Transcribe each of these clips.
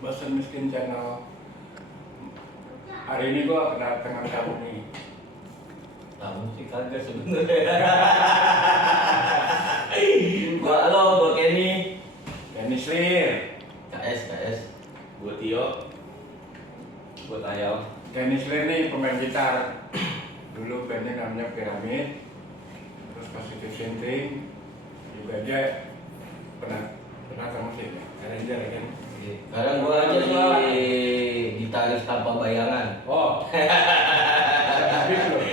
Bosan Miskin Channel. Hari ini gua kedatangan tamu nih. Tamu sih kagak sebenarnya. Gua Kenny. Kenny Slir. KS. Gue Tio. Gue Tayal. Kenny Slir nih pemain gitar. Dulu bandnya namanya Piramid. Terus Positive Thinking. Juga dia pernah ke musik ya? Arranger ya kan? Sekarang gua jadi gitaris tanpa bayangan. Oh. Habis loh.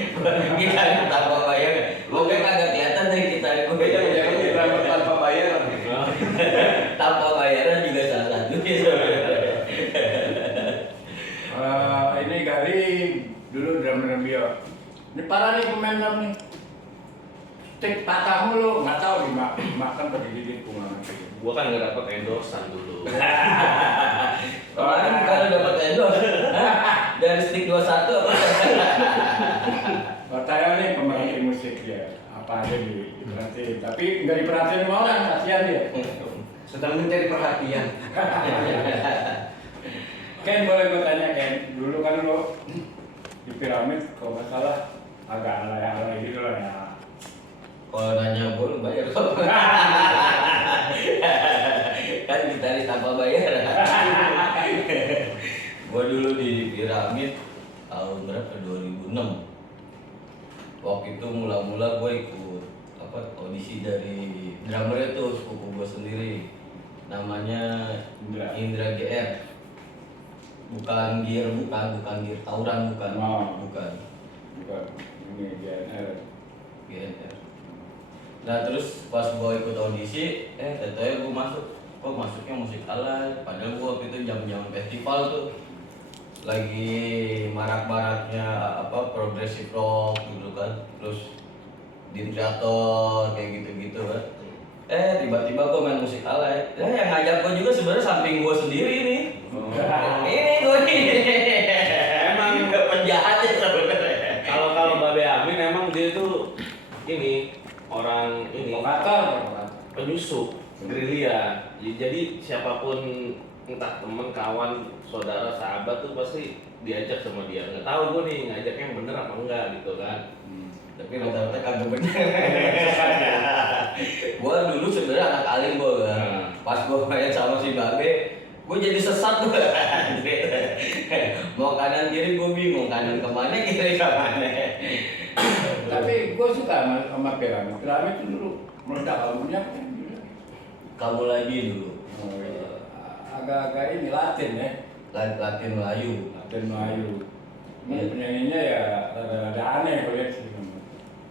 Gitaris tanpa bayangan. Gua kan kagak kelihatan dari gitaris gua. Jangan dirambut tanpa bayar. Tanpa bayaran juga salah satu. Ini Gary dulu drummer Bio. Ini parah nih pemain drum nih. Stick patah mulu, nggak tahu dimakan atau digigit bunga nanti. Gue kan nggak dapet endorsan dulu. Kemarin kalau dapat endorse dari stick 21 apa? Saya nih pemerhati musik ya, apa aja diperhatiin. Tapi nggak diperhatiin sama orang, kasihan dia. Sedang mencari perhatian. Ken, boleh gue tanya Ken, dulu kan lo di Piramid kalau nggak salah agak alay-alay gitu lah ya. Kalau nanya gue lu bayar kok. Kan gitaris tanpa bayar. Gue dulu di Piramid tahun berapa? 2006. Waktu itu mula-mula gue ikut audisi dari drummer itu sepupu gue sendiri. Namanya Indra GR. Bukan gear tawuran bukan. Bukan. Ini GNR. GNR. Nah terus pas gue ikut audisi, tetenya gue masuk. Kok masuknya musik alay? Padahal gue waktu itu zaman festival tuh lagi marak-maraknya progressive rock gitu kan. Terus Dream Theater kayak gitu-gitu kan. Tiba-tiba gue main musik alay. Yang ngajak gue juga sebenarnya samping gue sendiri nih. Ini gue ini. Emang penjahat ya sebenarnya. Kalau Babe Amin emang dia tuh ini orang ini penyusup gerilya. Jadi siapapun entah temen, kawan, saudara, sahabat tuh pasti diajak sama dia. Nggak tahu gue nih ngajaknya yang bener apa enggak gitu kan. Tapi rata-rata kagak bener. Gue dulu sebenarnya anak alim gue kan. Pas gue main sama si Babe, gue jadi sesat gue. Mau kanan kiri gue bingung, kanan kemana kiri kemana. Tapi gue suka sama Piramid. Piramid itu dulu meledak albumnya. Kamu lagi dulu. Agak-agak ini Latin ya. Latin Melayu. Latin Melayu. Ini penyanyinya ya rada-rada aneh gue lihat sih.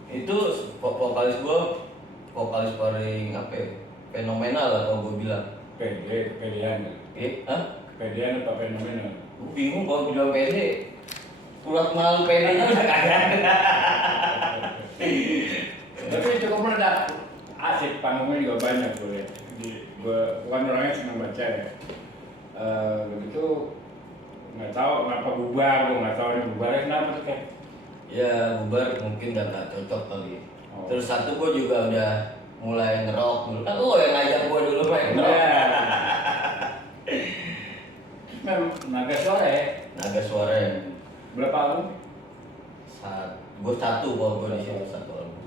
Itu vokalis paling fenomenal lah kalau gue bilang. Pedean. Pedean atau fenomenal? Gue bingung kalau bilang pede. Pulang malu pedenya udah kagak. Tapi cukup meledak. Asik, panggungnya juga banyak gue lihat. Gue bukan orangnya senang baca ya. Begitu nggak tahu kenapa bubar, gue nggak tahu ini bubarnya kenapa tuh kayak. Ya bubar mungkin udah gak cocok kali. Oh. Terus satu gue juga udah mulai ngerok dulu. Kan lo yang ngajak gue dulu main ngerok. Memang Naga Suara ya? Naga Suara yang Berapa album? gue satu kalau gue di situ satu album.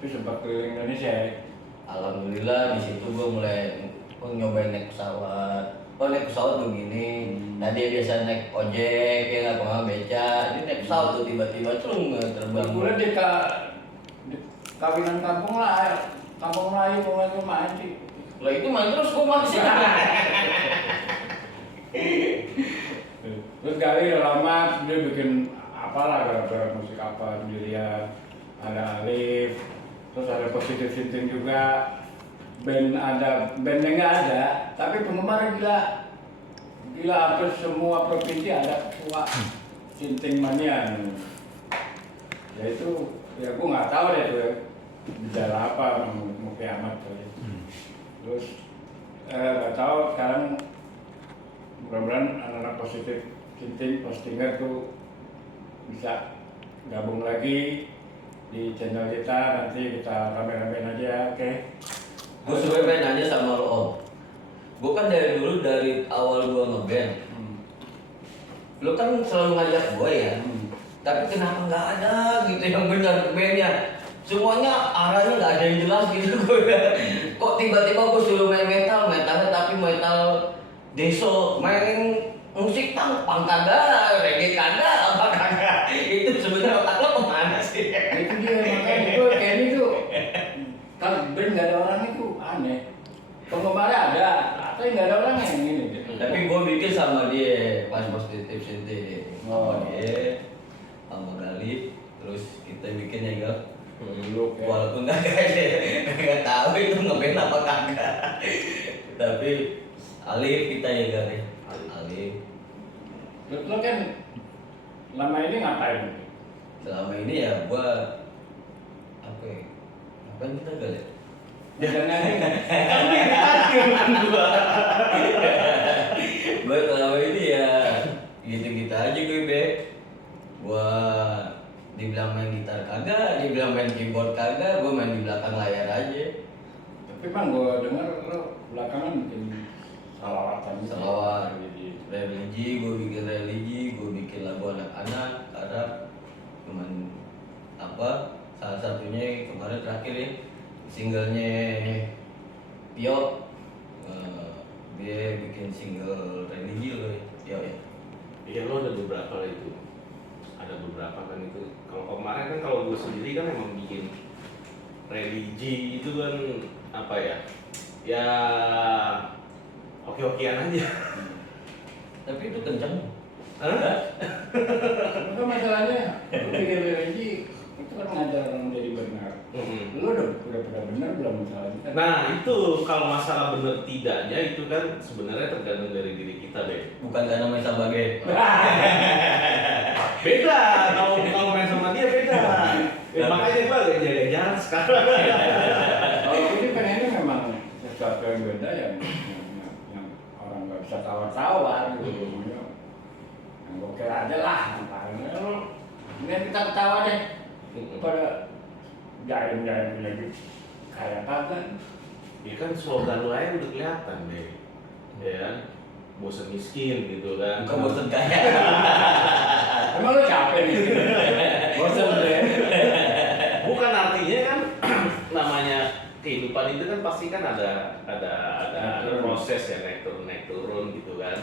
Itu sempat keliling Indonesia ya? Alhamdulillah di situ gue mulai nyobain naik pesawat. Naik pesawat begini. Nah dia biasa naik ojek ya nggak pernah beca. Dia naik pesawat tuh tiba-tiba terbang. Gue di kawinan kampung lah, kampung Melayu mulai main sih. Lah itu main terus gue masih. Terus kali udah lama dia bikin apalah gara-gara musik apa sendirian. Ada Alif, terus ada Positive Thinking juga. Bandnya nggak ada, tapi penggemar gila hampir semua provinsi ada ketua Sinting Mania. Ya itu, ya gue nggak tahu deh tuh bicara apa mau kiamat tuh. Terus nggak tahu sekarang mudah-mudahan anak-anak Positive Thinking Postinger tuh bisa gabung lagi di channel kita, nanti kita rame-ramein aja, oke? Gue sebenernya pengen nanya sama lo Om. Gue kan dari dulu dari awal gue ngeband Lu kan selalu ngajak gue ya. Tapi kenapa nggak ada gitu yang benar bandnya? Semuanya arahnya nggak ada yang jelas gitu gue. Kok tiba-tiba gue suruh main metalnya tapi metal deso, main musik punk kagak, reggae kagak, apa kagak? Itu sebenarnya otak lo kemana sih? Itu dia makanya gue kayak ini tuh kan band nggak ada orang itu aneh. Penggemarnya ada, tapi nggak ada orang yang ini. Tapi gue bikin sama dia pas positif sinti sama dia, sama Galih, terus kita bikin ya Gal. Dulu ya. Walaupun nggak tahu itu ngeband apa kagak. Tapi Alif kita ya Gal ya. Alif. Lo kan lama ini ngapain? Selama ini ya gua apa ya? Ngapain kita Gal ya? Jangan ini. Gue selama ini ya gitu-gitu aja gue be. Gua dibilang main gitar kagak, dibilang main keyboard kagak, gue main di belakang layar aja. Tapi bang gue dengar lo belakangan bikin salawatan. Salawat, religi, gue bikin religi, gue bikin lagu anak-anak, Arab, cuman apa? Salah satunya kemarin terakhir ya, singlenya Tio, dia bikin single religi loh, Tio ya. Iya lo ada beberapa lah itu, ada beberapa kan itu. Kalau kemarin kan kalau gue sendiri kan emang bikin religi itu kan apa ya? Ya oke-okean aja. Tapi itu kenceng. Itu masalahnya, lo bikin religi itu kan ngajar orang jadi benar. Lo udah benar belum masalahnya? Nah itu kalau masalah bener tidaknya itu kan sebenarnya tergantung dari diri kita deh. Bukan karena main sama Ge. Beda, kalau main sama dia beda. Makanya gue agak jaga jarak sekarang. Kalau ini pengennya memang sesuatu yang beda yang orang nggak bisa tawar-tawar gitu. Yang gokil aja lah, ngapain lo? Ini kita ketawa deh. Pada jaim-jaim punya gitu. Kayak kagak. Ya kan slogan lo aja udah kelihatan deh. Ya kan? Bosan miskin gitu kan. Bukan bosan kaya. Emang lo capek nih? Bosan deh. Bukan artinya kan namanya kehidupan itu kan pasti kan ada proses ya naik turun gitu kan.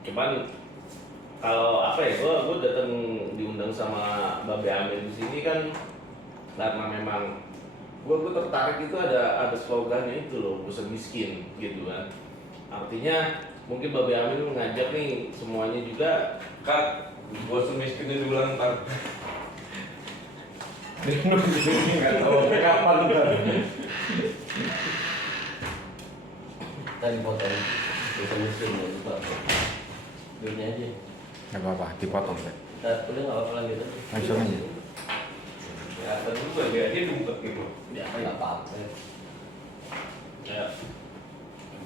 Cuman kalau apa ya gue datang diundang sama Babe Amin di sini kan karena memang gue tertarik itu ada slogannya itu loh bosan miskin gitu kan. Artinya mungkin Babe Amin mengajak nih semuanya juga Kak, bosan miskin itu bulan ntar. Nggak tahu sampai kapan ntar. Tadi potong. Bisa musim ya lupa. Duitnya aja. Nggak apa-apa, dipotong deh. Udah nggak apa-apa lanjut aja. Langsung aja. Ya, tadi gue aja dumpet gitu. Ya nggak apa-apa. ya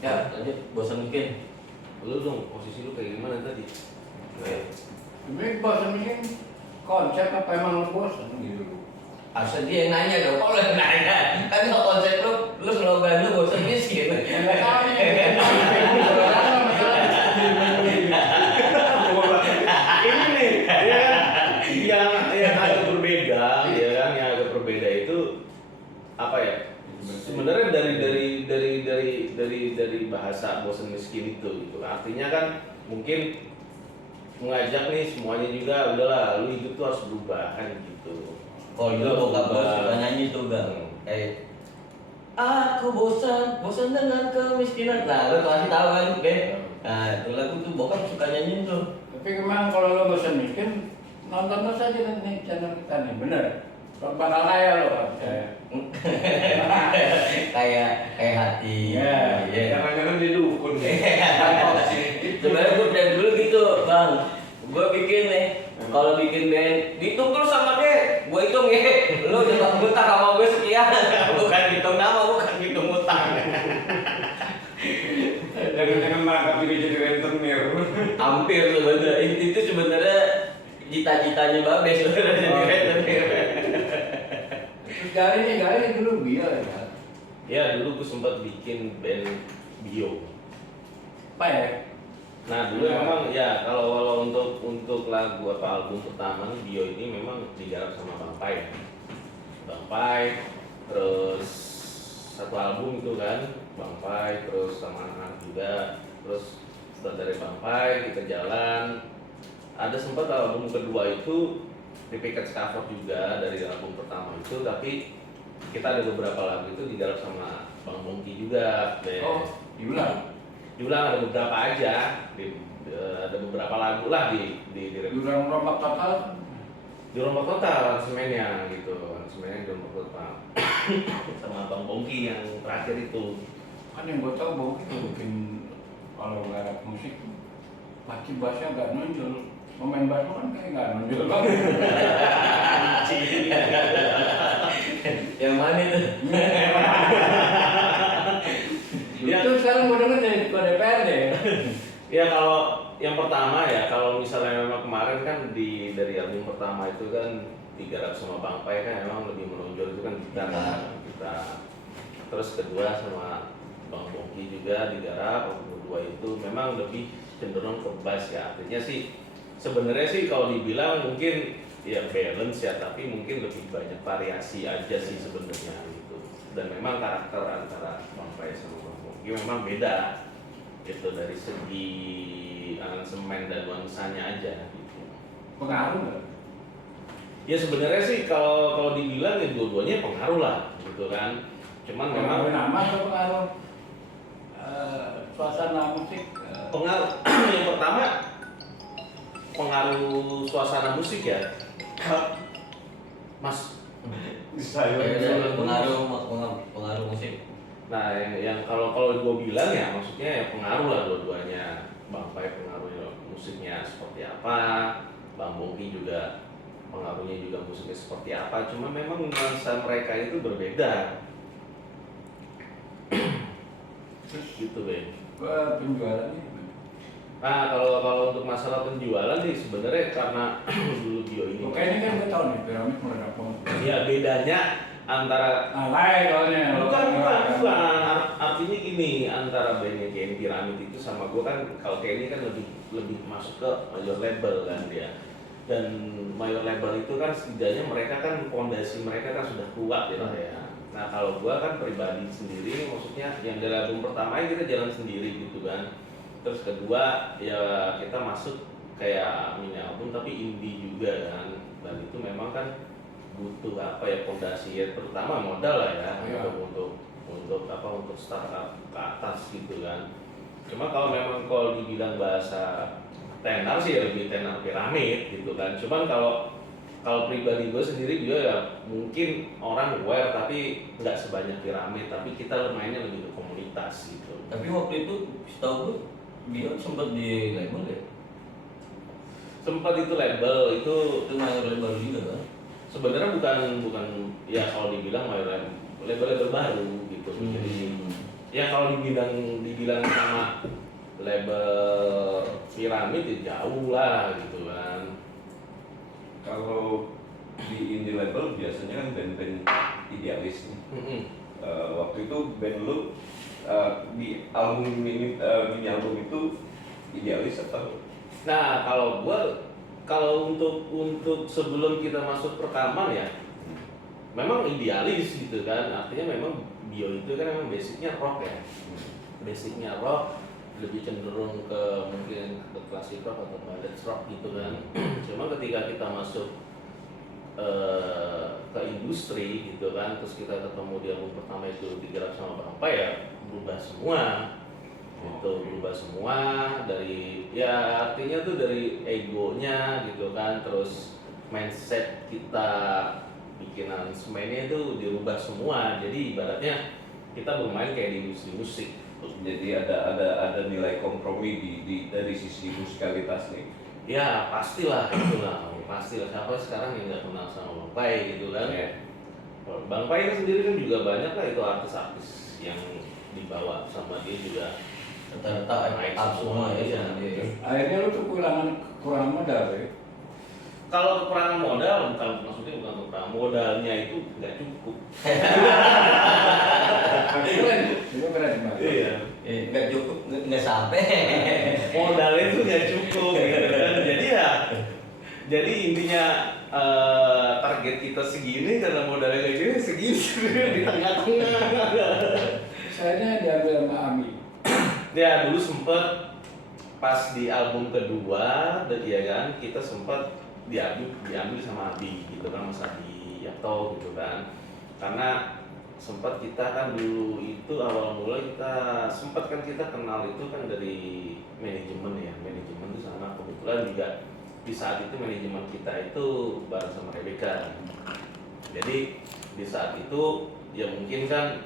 Ya lanjut. Bosan mungkin. lu dong posisi lu kayak gimana tadi? Tapi bosan ini konsep apa emang lo bosan gitu? Harusnya dia yang nanya dong, kok lo yang nanya? Kan kalau konsep lu slogan lu bosan miskin. Nggak tahu nih. Ini nih, ya kan, yang agak berbeda, ya kan, yang agak berbeda itu apa ya? Sebenarnya dari bahasa bosan miskin itu, gitu. Artinya kan mungkin mengajak nih semuanya juga, udahlah, lu hidup tuh harus berubah kan gitu. Kalau dulu bokap gue suka nyanyi tuh Gang, kayak aku bosan dengan kemiskinan. Nah, lu pasti tahu kan, Ben? Nah, itu lagu tuh bokap suka nyanyiin tuh. Tapi memang kalau lo bosan miskin, nonton terus aja nih channel kita nih, bener. Lo bakal kaya lo Pak, saya. kayak hati. Iya. Jangan-jangan dia dukun nih. Sebenarnya gue dari dulu gitu, Bang. Gue bikin nih, kalau bikin band, dihitung terus sama dia. Gue hitung ya, lu udah ngutang sama gue sekian. Bukan hitung nama, bukan hitung utang. Jangan-jangan nangkap juga jadi rentenir. Hampir sebenarnya. Itu sebenarnya cita-citanya Babe sebenarnya jadi rentenir. Terus Gali dulu bio ya. Ya dulu gue sempat bikin band bio. Apa ya? Nah dulu memang ya kalau untuk lagu apa album pertama nih Bio ini memang digarap sama Bang Pai. Bang Pai, terus satu album itu kan Bang Pai, terus sama anak juga, terus setelah dari Bang Pai kita jalan. Ada sempat album kedua itu di package cover juga dari album pertama itu, tapi kita ada beberapa lagu itu digarap sama Bang Bongki juga. Oh, diulang. Diulang ada beberapa aja, ada beberapa lagu lah di Diulang rombak total. di rombak total aransemennya gitu, aransemennya di rombak total sama Bang Bongki yang terakhir itu. Kan yang gue tau bahwa itu bikin kalau garap musik pasti bassnya nggak nonjol. Pemain bass kan kayak nggak nonjol banget. Yang mana itu? Ya. Itu sekarang gue denger dari ketua DPRD. Ya kalau yang pertama ya, kalau misalnya memang kemarin kan dari album pertama itu kan digarap sama Bang Pai kan emang lebih menonjol itu kan kita. Terus kedua sama Bang Bongki juga digarap, album kedua itu memang lebih cenderung ke bass ya. Artinya sih sebenarnya sih kalau dibilang mungkin ya balance ya, tapi mungkin lebih banyak variasi aja sih sebenarnya gitu. Dan memang karakter antara Bang Pai sama Bang Bongki memang beda gitu dari segi aransemen dan nuansanya aja gitu. Pengaruh nggak? Ya sebenarnya sih kalau dibilang ya dua-duanya pengaruh lah gitu kan. Cuman memang Pengaruh nama atau pengaruh suasana musik? pengaruh yang pertama pengaruh suasana musik ya. Mas Pengaruh musik. Nah, yang kalau gue bilang ya maksudnya ya pengaruh lah dua-duanya. Bang Pai pengaruhnya musiknya seperti apa, Bang Bongki juga pengaruhnya juga musiknya seperti apa. Cuma memang nuansa mereka itu berbeda. Gitu Ben. Penjualannya gimana? Nah kalau untuk masalah penjualan nih sebenarnya karena dulu Bio ini. Oke, ini kan gue tau nih piramid meledak banget. Ya bedanya antara Lain soalnya. bukan artinya gini, antara bandnya Kenny Piramid itu sama gue kan, kalau Kenny kan lebih masuk ke major label kan dia, dan major label itu kan setidaknya mereka kan fondasi mereka kan sudah kuat ya. Nah kalau gue kan pribadi sendiri, maksudnya yang dari album pertama kita jalan sendiri gitu kan, terus kedua ya kita masuk kayak mini album tapi indie juga kan, dan itu memang kan butuh apa ya fondasi ya, terutama modal lah ya, untuk startup ke atas gitu kan. Cuma kalau memang kalau dibilang bahasa tenar sih ya lebih tenar piramid gitu kan. Cuman kalau pribadi gue sendiri juga ya mungkin orang aware tapi nggak sebanyak piramid, tapi kita mainnya lebih ke komunitas gitu. Tapi waktu itu setahu gue dia sempat di label ya. Sempat itu label itu Mayor label juga kan. sebenarnya bukan ya kalau dibilang label baru gitu. Jadi ya kalau dibilang sama label piramid ya jauh lah gitu kan. Kalau di indie label biasanya kan band-band idealis nih. Waktu itu band lu di album mini album itu idealis atau? Nah kalau untuk sebelum kita masuk rekaman ya memang idealis gitu kan, artinya memang Bio itu kan memang basicnya rock ya, basicnya rock, lebih cenderung ke mungkin ke klasik rock atau ballad rock gitu kan. Cuma ketika kita masuk ke industri gitu kan, terus kita ketemu di album pertama itu digarap sama Bang Pai ya berubah semua. Itu berubah semua dari ya artinya tuh dari egonya gitu kan, terus mindset kita bikin aransemennya itu dirubah semua. Jadi ibaratnya kita bermain kayak di industri musik. Jadi ada nilai kompromi dari sisi musikalitas nih. Ya pastilah itulah, pastilah siapa sekarang yang nggak kenal sama Bang Pai gitu kan. Ya. Bang Pai kan sendiri kan juga banyak lah itu artis-artis yang dibawa sama dia juga. Rata-rata up semua ya. Akhirnya lu tuh kurang modal ya. Kalau kekurangan modal, maksudnya bukan kekurangan modalnya itu nggak cukup. Keren, itu keren banget. Iya. Nggak cukup, nggak sampai. Modalnya Jadi intinya target kita segini karena modalnya kayak gini segini di tengah-tengah. Saya diambil sama Ami. Ya dulu sempet pas di album kedua, dan ya kan kita sempet diambil sama Abi gitu kan, Mas Abi Yato gitu kan. Karena sempat kita kan dulu itu awal mula kita sempat kan kita kenal itu kan dari manajemen itu sama kebetulan juga di saat itu manajemen kita itu bareng sama Rebecca. Jadi di saat itu ya mungkin kan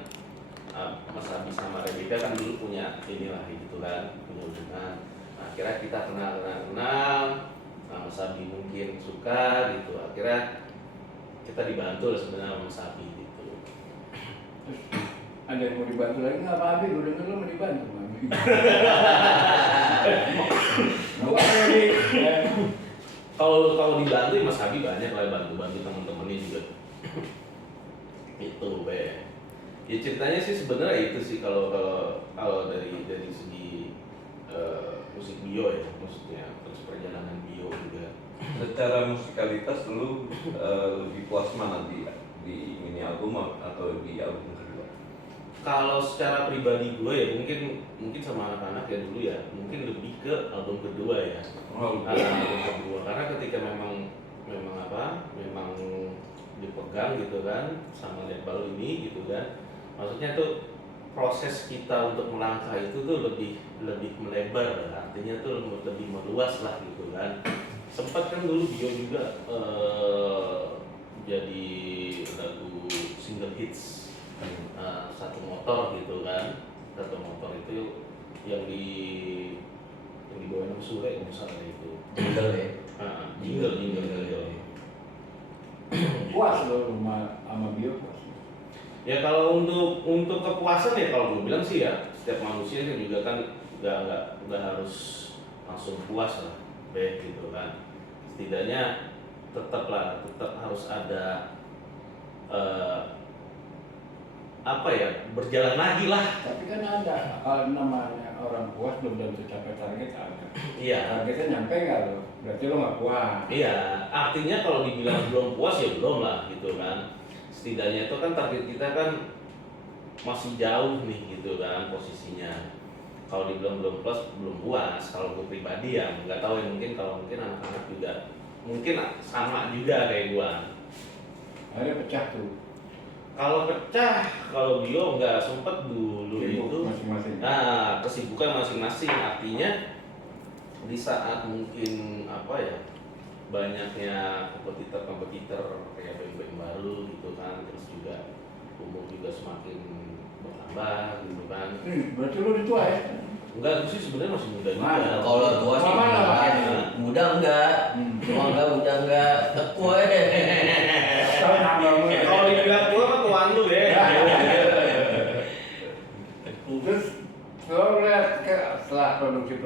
Mas Abi sama Rebecca kan dulu punya inilah gitu kan, punya hubungan. Nah, akhirnya kita kenal. Nah, Mas Abi mungkin suka gitu. Akhirnya kita dibantu lah sebenarnya sama Mas Abi gitu. Terus ada yang mau dibantu lagi nggak Pak Abi? Gue denger lo mau dibantu Pak Abi. Mau apa lagi? Kalau dibantu ya Mas Abi banyak lah, bantu teman-temannya juga. Itu be. Ya ceritanya sih sebenarnya itu sih kalau dari segi musik bio ya, maksudnya terus perjalanan bio juga. Secara musikalitas lu lebih puas mana di mini album atau di album kedua? Kalau secara pribadi gue ya mungkin sama anak-anak ya dulu ya mungkin lebih ke album kedua ya. Album kedua karena ketika memang dipegang gitu kan sama label ini gitu kan, maksudnya tuh proses kita untuk melangkah itu tuh lebih melebar, artinya tuh lebih meluas lah gitu kan. Sempat kan dulu Bio juga jadi lagu single hits satu motor gitu kan, satu motor itu yang dibawain sama Sule misalnya itu Jingle ya. jingle. Puas lo sama Bio puas. Ya kalau untuk kepuasan ya kalau gue bilang sih ya setiap manusia kan juga kan nggak harus langsung puas lah, baik gitu kan. Setidaknya tetap harus ada berjalan lagi lah. Tapi kan ada kalau namanya orang puas belum tentu capai target ada. Iya. Targetnya nyampe nggak lo? Berarti lo nggak puas. Iya, artinya kalau dibilang belum puas ya belum lah gitu kan. Setidaknya itu kan target kita kan masih jauh nih gitu kan posisinya. Kalau dibilang belum puas, kalau gue pribadi ya nggak tahu ya, mungkin anak-anak juga mungkin sama juga kayak gua. Akhirnya pecah tuh. Kalau Bio nggak sempet dulu Sibuk itu. masing-masing. Nah, kesibukan masing-masing artinya di saat mungkin banyaknya kompetitor kayak band-band baru gitu kan, terus juga umur juga semakin bertambah gitu kan. Berarti lo udah tua ya? Enggak, gue sih sebenarnya masih muda juga. Mana? Kalau tua sih Mana muda. makanya? Muda enggak, muda enggak, tekua deh. Kalau dibilang tua kan tuan lu deh. Terus kalau lihat setelah produksi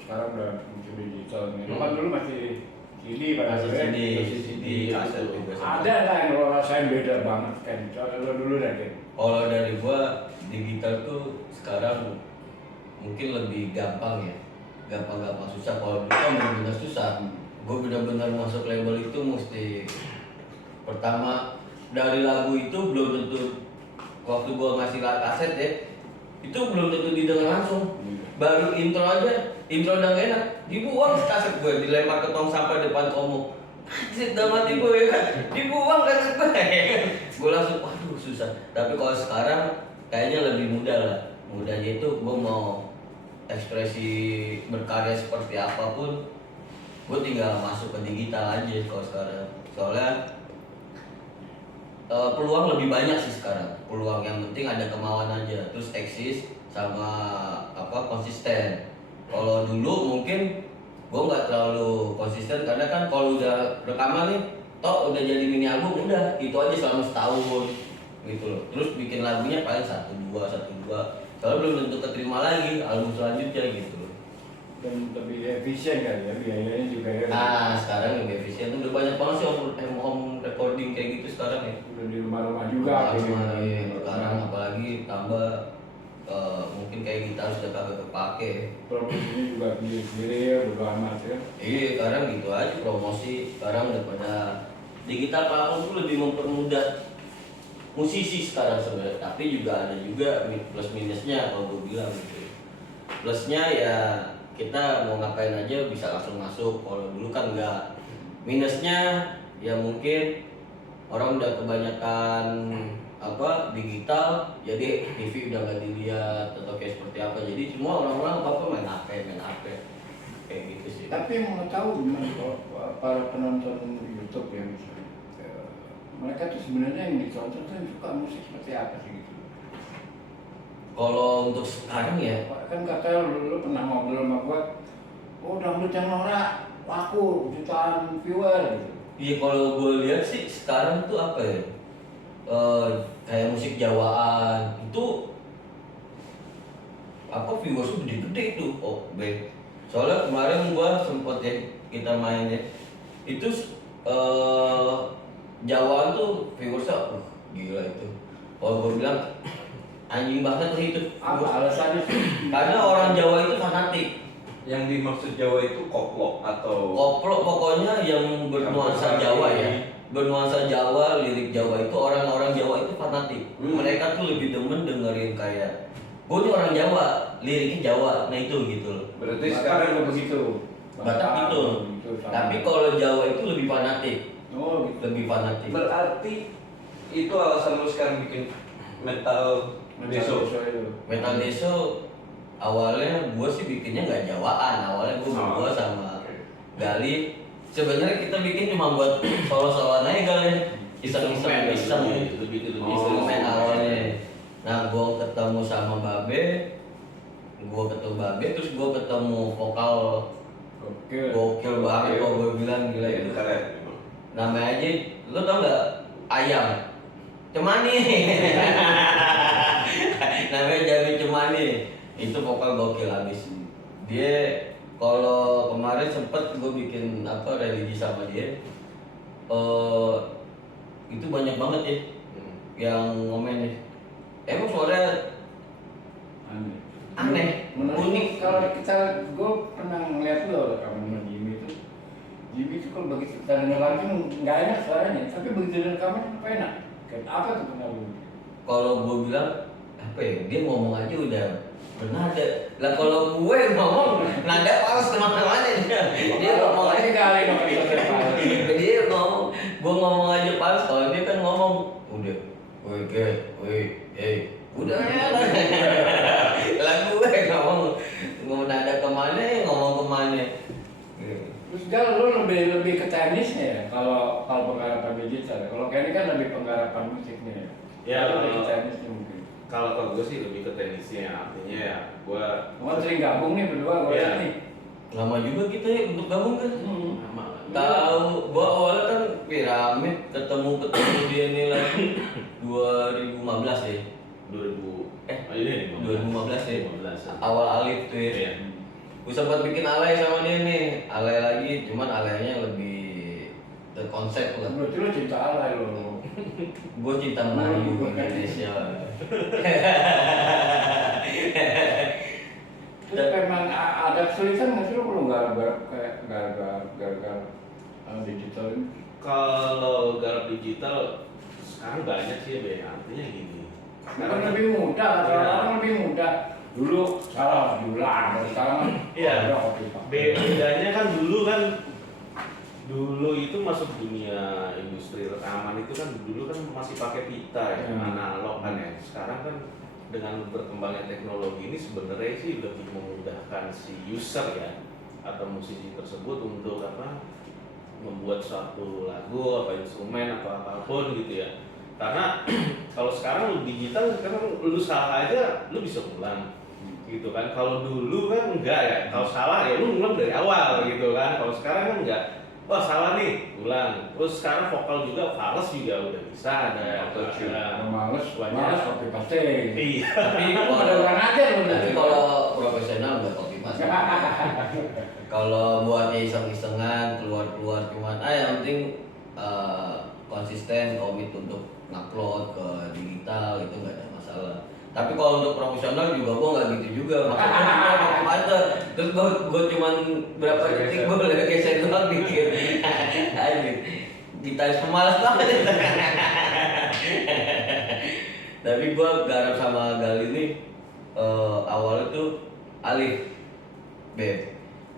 sekarang udah muncul digital nih. Lo kan dulu masih CD pada Masih akhirnya. CD, kaset juga. Ada lah yang lo rasain beda banget kan. Coba lo dulu deh. Ken. Kalau dari gua digital tuh sekarang mungkin lebih gampang ya, gampang susah. Kalau dulu kan benar-benar susah. Gua benar-benar masuk label itu mesti pertama dari lagu itu belum tentu waktu gua ngasih kaset ya, itu belum tentu didengar langsung. Baru intro udah gak enak, dibuang kaset gue, dilempar ke tong sampah depan komo. Anjir, dalam hati gue ya kan, dibuang kaset gue. Gue langsung, waduh susah. Tapi kalau sekarang kayaknya lebih mudah lah. Mudahnya itu gue mau ekspresi berkarya seperti apapun, gue tinggal masuk ke digital aja kalau sekarang. Soalnya peluang lebih banyak sih sekarang. Peluang yang penting ada kemauan aja, terus eksis sama konsisten. Kalau dulu mungkin gue nggak terlalu konsisten karena kan kalau udah rekaman nih, toh udah jadi mini album udah itu aja selama setahun gitu loh. Terus bikin lagunya paling satu dua, soalnya belum tentu keterima lagi album selanjutnya gitu loh. Dan lebih efisien kan ya, biayanya juga ya. Nah sekarang lebih efisien tuh udah banyak banget sih home recording kayak gitu sekarang ya. Udah di rumah-rumah juga. Sekarang apalagi tambah mungkin bikin kayak gitar sudah kagak kepake. Produksinya juga sendiri-sendiri ya, bodo amat ya. Iya, sekarang gitu aja promosi. Sekarang daripada digital platform tuh lebih mempermudah musisi sekarang sebenarnya. Tapi juga ada juga plus minusnya kalau gue bilang gitu. Plusnya ya kita mau ngapain aja bisa langsung masuk. Kalau dulu kan enggak. Minusnya ya mungkin orang udah kebanyakan apa digital, jadi TV udah nggak dilihat atau kayak seperti apa. Jadi semua orang-orang apa main HP kayak gitu sih. Tapi yang mau tahu gimana kalau para penonton YouTube ya misalnya, mereka tuh sebenarnya yang ditonton tuh yang suka musik seperti apa sih gitu? Kalau untuk sekarang ya, Kan kata lu pernah ngobrol sama gua, oh dangdut yang norak laku jutaan viewer gitu. iya kalau gue lihat sih sekarang tuh apa ya, kayak musik Jawaan itu apa viewersnya gede-gede tuh. Oh baik. Soalnya kemarin gua sempet ya kita main ya, itu Jawaan tuh viewersnya gila itu. Kalau gue bilang anjing banget tuh itu. Apa alasannya sih? Karena orang Jawa itu fanatik. Yang dimaksud Jawa itu koplo atau Koplo pokoknya yang bernuansa Jawa ya. Bernuansa Jawa, lirik Jawa itu orang-orang Jawa itu fanatik. Mereka tuh lebih demen dengerin kayak gue nih orang Jawa, liriknya Jawa. Nah itu gitu loh. berarti Batak sekarang juga begitu. Batak gitu. sama. Tapi kalau Jawa itu lebih fanatik. Oh gitu. Lebih fanatik. berarti itu alasan lu sekarang bikin metal deso. itu. Metal Deso awalnya gue sih bikinnya nggak Jawaan. Awalnya gue berdua sama Gali. Sebenarnya kita bikin cuma buat solo-soloan aja kali. Iseng-iseng. lebih Instrumen awalnya. Nah, gue ketemu sama Babe, terus gue ketemu vokal Oke. gokil banget. Kok gue bilang gila itu. Keren. Namanya aja, lo tau nggak? Ayam. Cemani. Namanya Jami Cemani. Itu vokal gokil abis. Dia kalau kemarin sempet gue bikin apa religi sama dia. Itu banyak banget ya yang ngomen ya. Emang suara aneh, unik. Kalau kita, gue pernah ngeliat lo rekaman sama Jimmy itu kalau begitu kita denger langsung nggak enak suaranya, tapi begitu rekaman apa enak? Kayak apa tuh pernah lu? Kalau gue bilang apa ya, dia ngomong aja udah bernada. Lah kalau gue ngomong nada paus kemana-mana dia ngomong aja kali dia ngomong, gue ngomong aja paus. Kalau dia kan ngomong udah, udah ya kan. Lagu gue ngomong nada kemana, ngomong kemana. Terus Gal, lu lebih ke teknisnya ya kalau penggarapan digital. Kalau kayak ini kan lebih penggarapan musiknya ya. Ya, Lu lebih ke teknisnya mungkin. kalau gue sih lebih ke tenisnya, artinya ya gue Sering gabung nih berdua gue Iya. nih. Lama juga kita ya untuk gabung kan. sama Tahu, gua awalnya kan piramid ketemu dia nih lagi 2015 ya. 2015 ya. 2015. Awal Alif tuh ya. Iya. Gue sempat bikin alay sama dia nih, alay lagi, cuman alaynya lebih terkonsep lah. Berarti lu cinta alay lo. Gue cinta Melayu Indonesia. Terus memang ada kesulitan nggak sih lo kalau garap kayak garap digital ini? Kalau garap digital sekarang banyak sih Be, artinya gini. Sekarang lebih mudah, orang lebih mudah. Dulu salah diulang, sekarang Iya. ada kopi pak. Bedanya kan dulu itu masuk dunia industri rekaman itu kan dulu kan masih pakai pita ya, analog kan ya. Sekarang kan dengan berkembangnya teknologi ini sebenarnya sih lebih memudahkan si user ya atau musisi tersebut untuk apa membuat suatu lagu apa instrumen atau apapun gitu ya. Karena kalau sekarang lu digital sekarang lu salah aja lu bisa ulang gitu kan. Kalau dulu kan enggak ya, kalau salah ya lu ngulang dari awal gitu kan. Kalau sekarang kan enggak, wah salah nih ulang. Terus sekarang vokal juga fals juga udah bisa ada Males banyak. kopi paste. Iya. Tapi Ada kalau orang aja lo tapi kalau profesional udah copy paste. Kalau buatnya iseng-isengan keluar cuman yang penting konsisten komit untuk ngupload ke digital itu nggak ada masalah. Tapi kalau untuk profesional juga gue nggak gitu juga. Maksudnya gue pakai filter, terus gue cuman berapa detik gue udah geser doang dikit. Anjir, gitaris pemalas banget. Tapi gue garap sama Gali ini awalnya tuh Alif,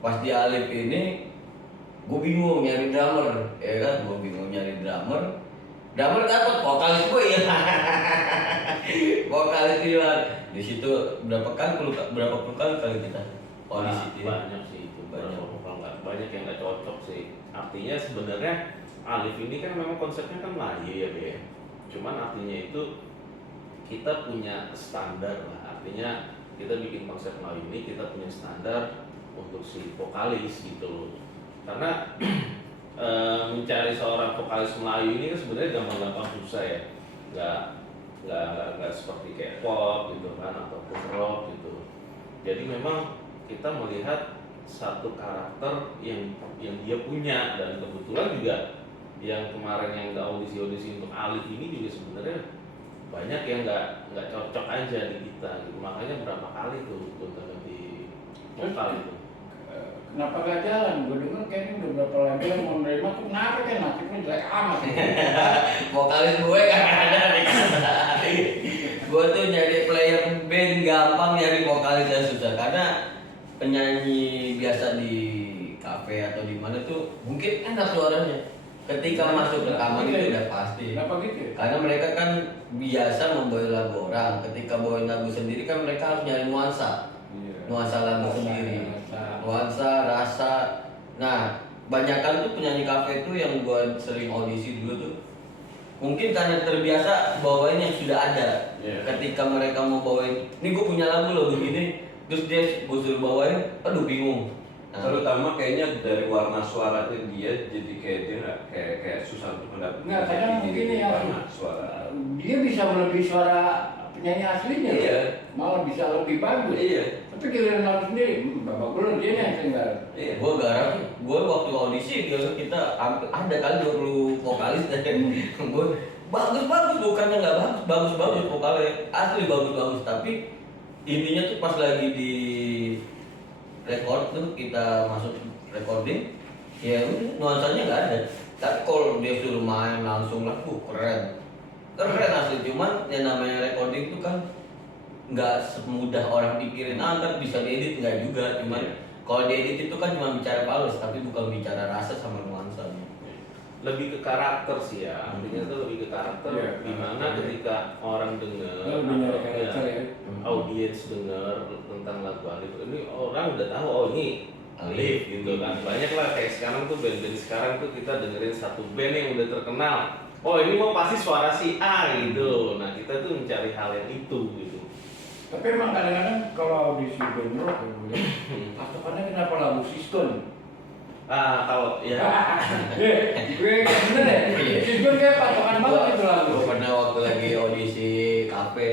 pas di Alif ini gue bingung nyari drummer, ya kan? Gue bingung nyari drummer dapat vokalis gue ya. Vokalis hilang. Di situ berapa puluh kali kita audisi itu. Banyak sih itu, banyak yang nggak cocok sih. Artinya sebenarnya Alif ini kan memang konsepnya kan Melayu ya Be. Cuman artinya itu kita punya standar lah. Artinya kita bikin konsep Melayu ini kita punya standar untuk si vokalis gitu loh. Karena mencari seorang vokalis Melayu ini kan sebenarnya gampang-gampang susah ya, nggak seperti kayak pop gitu kan ataupun rock gitu. Jadi memang kita melihat satu karakter yang dia punya, dan kebetulan juga yang kemarin yang nggak audisi untuk Alif ini juga sebenarnya banyak yang nggak cocok aja di kita gitu. Makanya berapa kali tuh gonta ganti vokal itu. Kenapa gak jalan? Gue denger kayaknya udah berapa lagi yang mau nerima tuh kenapa kan nasibnya jelek amat. Vokalis gue kan ada di kata. Gue tuh nyari player band gampang, nyari vokalis yang susah karena penyanyi biasa di kafe atau di mana tuh mungkin enak suaranya. Ketika masuk rekaman itu udah pasti. Kenapa gitu? Karena mereka kan biasa membawa lagu orang. Ketika bawain lagu sendiri kan mereka harus nyari nuansa. Nuansa lagu sendiri. Nuansa, rasa. Nah, banyakan tuh penyanyi kafe itu yang gue sering audisi dulu tuh mungkin karena terbiasa bawain yang sudah ada. Ketika mereka mau bawain, ini gue punya lagu loh begini, terus dia gue suruh bawain, aduh bingung. Nah, Terutama kayaknya dari warna suaranya dia jadi kayak dia nggak kayak susah untuk mendapatkan. Nggak, kadang mungkin ya warna suara. dia bisa melebihi suara penyanyi aslinya. Iya. Malah bisa lebih bagus. Iya. Tapi giliran lagu sendiri, babak belur dia yang tinggal. Iya, gue garap, gue waktu audisi kita ada kali 20 vokalis dan gue bagus bukannya nggak bagus vokalnya asli bagus tapi intinya tuh pas lagi di record tuh kita masuk recording ya nuansanya nggak ada. Tapi kalau dia suruh main langsung lagu keren asli. Cuman yang namanya recording tuh kan nggak semudah orang pikirin, ntar bisa diedit nggak juga. Cuman kalau diedit itu kan cuma bicara halus tapi bukan bicara rasa sama nuansanya. Lebih ke karakter sih ya, artinya tuh lebih ke karakter. Dimana ketika orang dengar, audiens dengar tentang lagu Alif ini, orang udah tahu oh ini Alif gitu kan. Banyak lah kayak sekarang tuh band-band sekarang tuh kita dengerin satu band yang udah terkenal, oh ini mau pasti suara si A gitu. Nah kita tuh mencari hal yang itu gitu. Tapi emang kadang-kadang kalau audisi band rock, patokannya kenapa lagu Siston? Kalau ya Gue bener ya, Siston kayak patokan banget itu lagu. Gue pernah waktu lagi audisi kafe,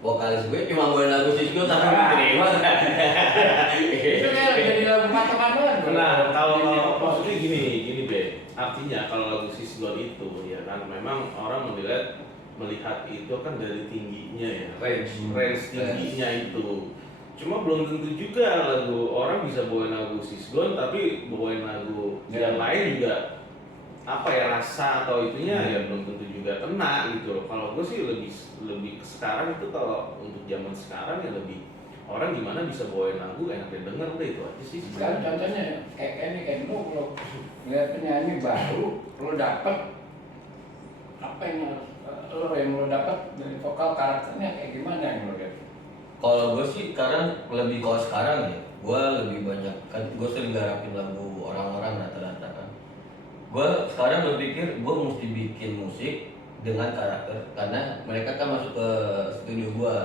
vokalis gue cuma bawain lagu Cisco tapi diterima. Itu kayak jadi lagu patokan banget. Nah, kalau maksudnya gini Be. Artinya kalau lagu Sisgon itu ya kan memang orang melihat itu kan dari tingginya ya, range tingginya itu. Cuma belum tentu juga lagu orang bisa bawain lagu Sisgon tapi bawain lagu yang lain juga apa ya rasa atau itunya ya belum tentu juga kena gitu loh. Kalau gue sih lebih sekarang itu kalau untuk zaman sekarang ya lebih orang gimana bisa bawain lagu enak didengar udah itu aja sih. Kan contohnya kayak lu kalau lihat penyanyi baru lu dapet apa yang lo dapat dari vokal karakternya kayak gimana yang lo lihat? Kalau gue sih kalau sekarang ya, gue lebih banyak kan gue sering garapin lagu orang-orang rata-rata kan. Gue sekarang berpikir gue mesti bikin musik dengan karakter karena mereka kan masuk ke studio gue.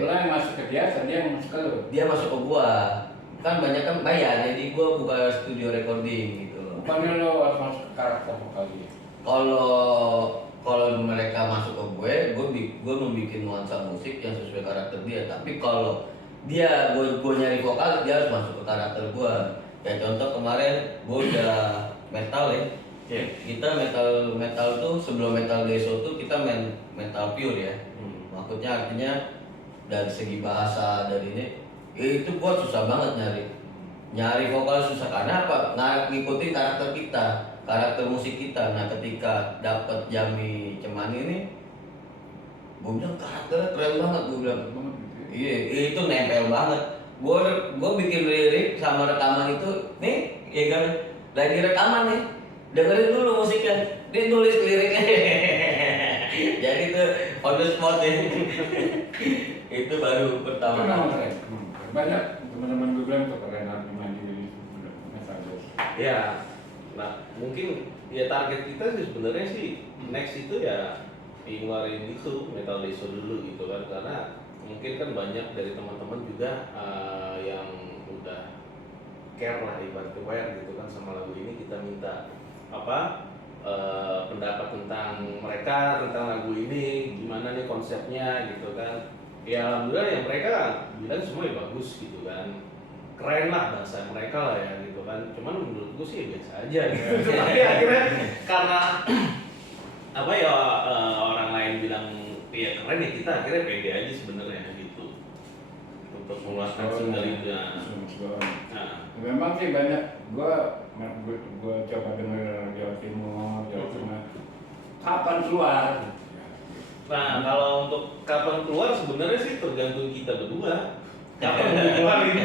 Lo yang masuk ke dia yang masuk ke lo? Dia masuk ke gue kan banyak kan bayar, jadi gue buka studio recording gitu. Bukannya lo harus masuk ke karakter vokal dia? Kalau mereka masuk ke gue membuat nuansa musik yang sesuai karakter dia. Tapi kalau gue nyari vokal, dia harus masuk ke karakter gue. Kayak contoh kemarin gue udah metal ya. Kita metal tuh sebelum metal deso tuh kita main metal pure ya. Maksudnya artinya dari segi bahasa dari ini, ya itu gua susah banget nyari vokal susah karena apa? Ngikutin karakter kita, karakter musik kita. Nah ketika dapat Jamie Cemani ini, gua bilang karakternya keren banget, gua bilang. Iya, itu nempel banget. Gua bikin lirik sama rekaman itu, nih, ya kan, lagi rekaman nih, dengerin dulu musiknya, dia tulis liriknya. Jadi tuh on the spot ya. Itu baru pertama Itu memang kali. keren. Banyak teman-teman gue bilang itu keren harus mandiri metal Deso. Ya, nah mungkin ya target kita sih sebenarnya sih next itu ya ngeluarin itu Metal Deso dulu gitu kan, karena mungkin kan banyak dari teman-teman juga yang udah care lah ibaratnya aware gitu kan sama lagu ini. Kita minta apa pendapat tentang mereka tentang lagu ini, gimana nih konsepnya gitu kan. Ya alhamdulillah yang mereka bilang semua ya bagus gitu kan, keren lah bahasa mereka lah ya gitu kan. Cuman menurut gue sih ya biasa aja gitu. Tapi akhirnya karena apa ya orang lain bilang ya keren ya, kita akhirnya pede aja sebenarnya gitu untuk mengeluarkan single itu ya. Nah, Memang sih banyak gua coba denger Jawa Timur, Jawa Tengah. Kapan keluar? nah kalau untuk kapan keluar sebenarnya sih tergantung kita berdua. Kapan mau keluarin?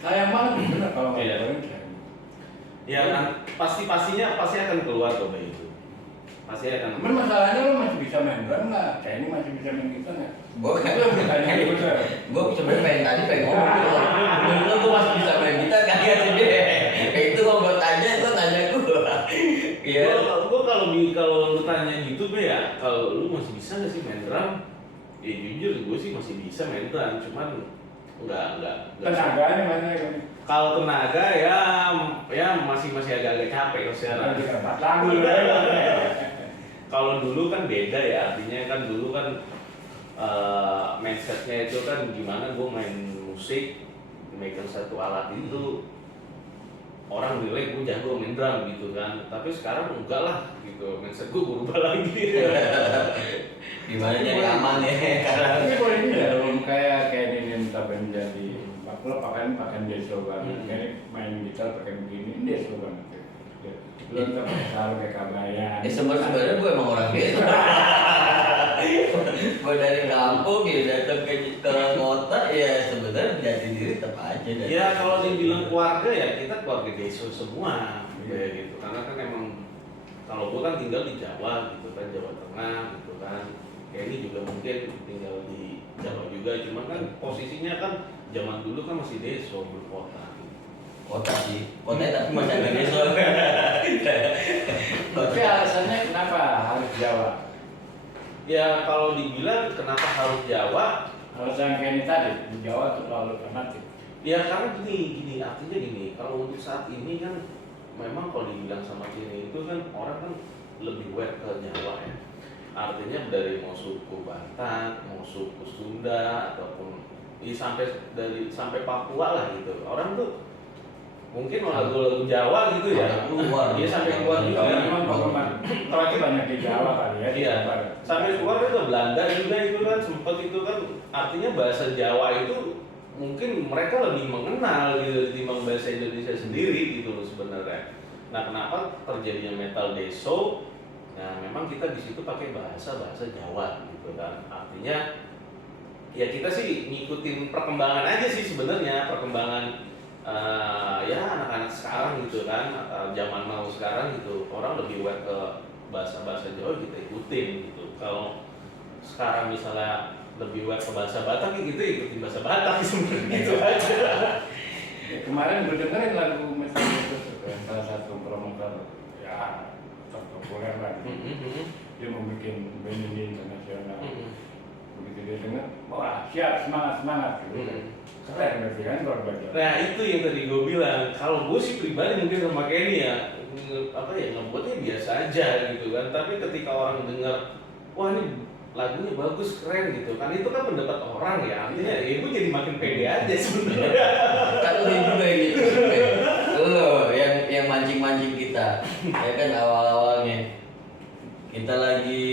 Sayang banget bener kalau nggak Iya. keluarin. Ya kan pastinya pasti akan keluar kok Bay, itu. Pasti akan. Cuman masalahnya lo masih bisa main drum nggak? Kayak ini masih bisa main gitar nggak? Gua kan Itu yang bertanya bener. Gua sebenarnya pengen ngomong gitu. Menurut lu masih bisa main gitar kan ya sih dia. Itu gua tanya, gua nanya gua. Iya. Gua kalau lu tanya gitu Bay ya, kalau lu masih bisa nggak sih main drum? Ya jujur gue sih masih bisa main drum, cuman enggak. Tenaganya mana ya? Kalau tenaga ya masih agak-agak capek kalau sekarang. Lagu Kalau dulu kan beda ya, artinya kan dulu kan mindsetnya itu kan gimana gue main musik, megang satu alat itu orang nilai gue jago main drum gitu kan. Tapi sekarang enggak lah gitu, mindset gue berubah lagi. Gimana nyari aman ya karena Tapi kalau ini ya belum kayak ini minta band jadi lo pakai Deso banget, kayak main gitar pakai begini Deso banget. Belum pakai sarung kayak kabayan. sebenarnya gue emang orang desa. Gue dari kampung ya datang ke kota ya sebenarnya jati diri tetap aja. Ya kalau dibilang keluarga ya kita keluarga Deso semua ya gitu. Karena kan emang kalau gue kan tinggal di Jawa gitu kan, Jawa Tengah gitu kan. Kayak ini juga mungkin tinggal di Jawa juga, cuman kan posisinya kan zaman dulu kan masih Deso belum kota. Kota sih, kotanya tapi masih ada desa. Tapi alasannya kenapa harus Jawa? Ya kalau dibilang kenapa harus Jawa? Alasan kayak ini tadi di Jawa tuh terlalu alternatif. Ya karena gini, artinya gini, kalau untuk saat ini kan memang kalau dibilang sama sini itu kan orang kan lebih aware ke Jawa ya. Artinya dari mau suku Batak, mau suku Sunda ataupun sampai Papua lah gitu. Orang tuh mungkin lagu-lagu Jawa gitu ya. Keluar. Iya sampai keluar juga. Memang apalagi banyak di Jawa kali ya. Iya. Sampai keluar itu Belanda juga itu kan sempat itu kan, artinya bahasa Jawa itu mungkin mereka lebih mengenal gitu dibanding bahasa Indonesia sendiri gitu loh sebenarnya. Nah kenapa terjadinya Metal Deso? Nah memang kita di situ pakai bahasa Jawa gitu kan. Artinya ya kita sih ngikutin perkembangan aja sih sebenarnya, perkembangan ya anak-anak sekarang gitu kan, zaman now sekarang gitu, orang lebih aware ke bahasa Jawa, kita ikutin gitu. Kalau sekarang misalnya lebih aware ke bahasa Batak gitu, ikutin bahasa Batak sebenarnya gitu aja. Ya, kemarin berdengarin lagu Metal Deso salah satu promotor ya populer lah. Dia mau bikin band ini internasional. Begitu dia dengar, wah siap, semangat gitu. Keren berarti kan luar biasa. Nah itu yang tadi gue bilang, kalau gue sih pribadi mungkin sama Kenny ya ngebuatnya biasa aja gitu kan. Tapi ketika orang dengar, wah ini lagunya bagus, keren gitu kan, itu kan pendapat orang ya. Artinya ya gue jadi makin pede aja sebenarnya. Kan lu juga yang gitu. Lu yang mancing-mancing kita. Ya kan awal-awalnya kita lagi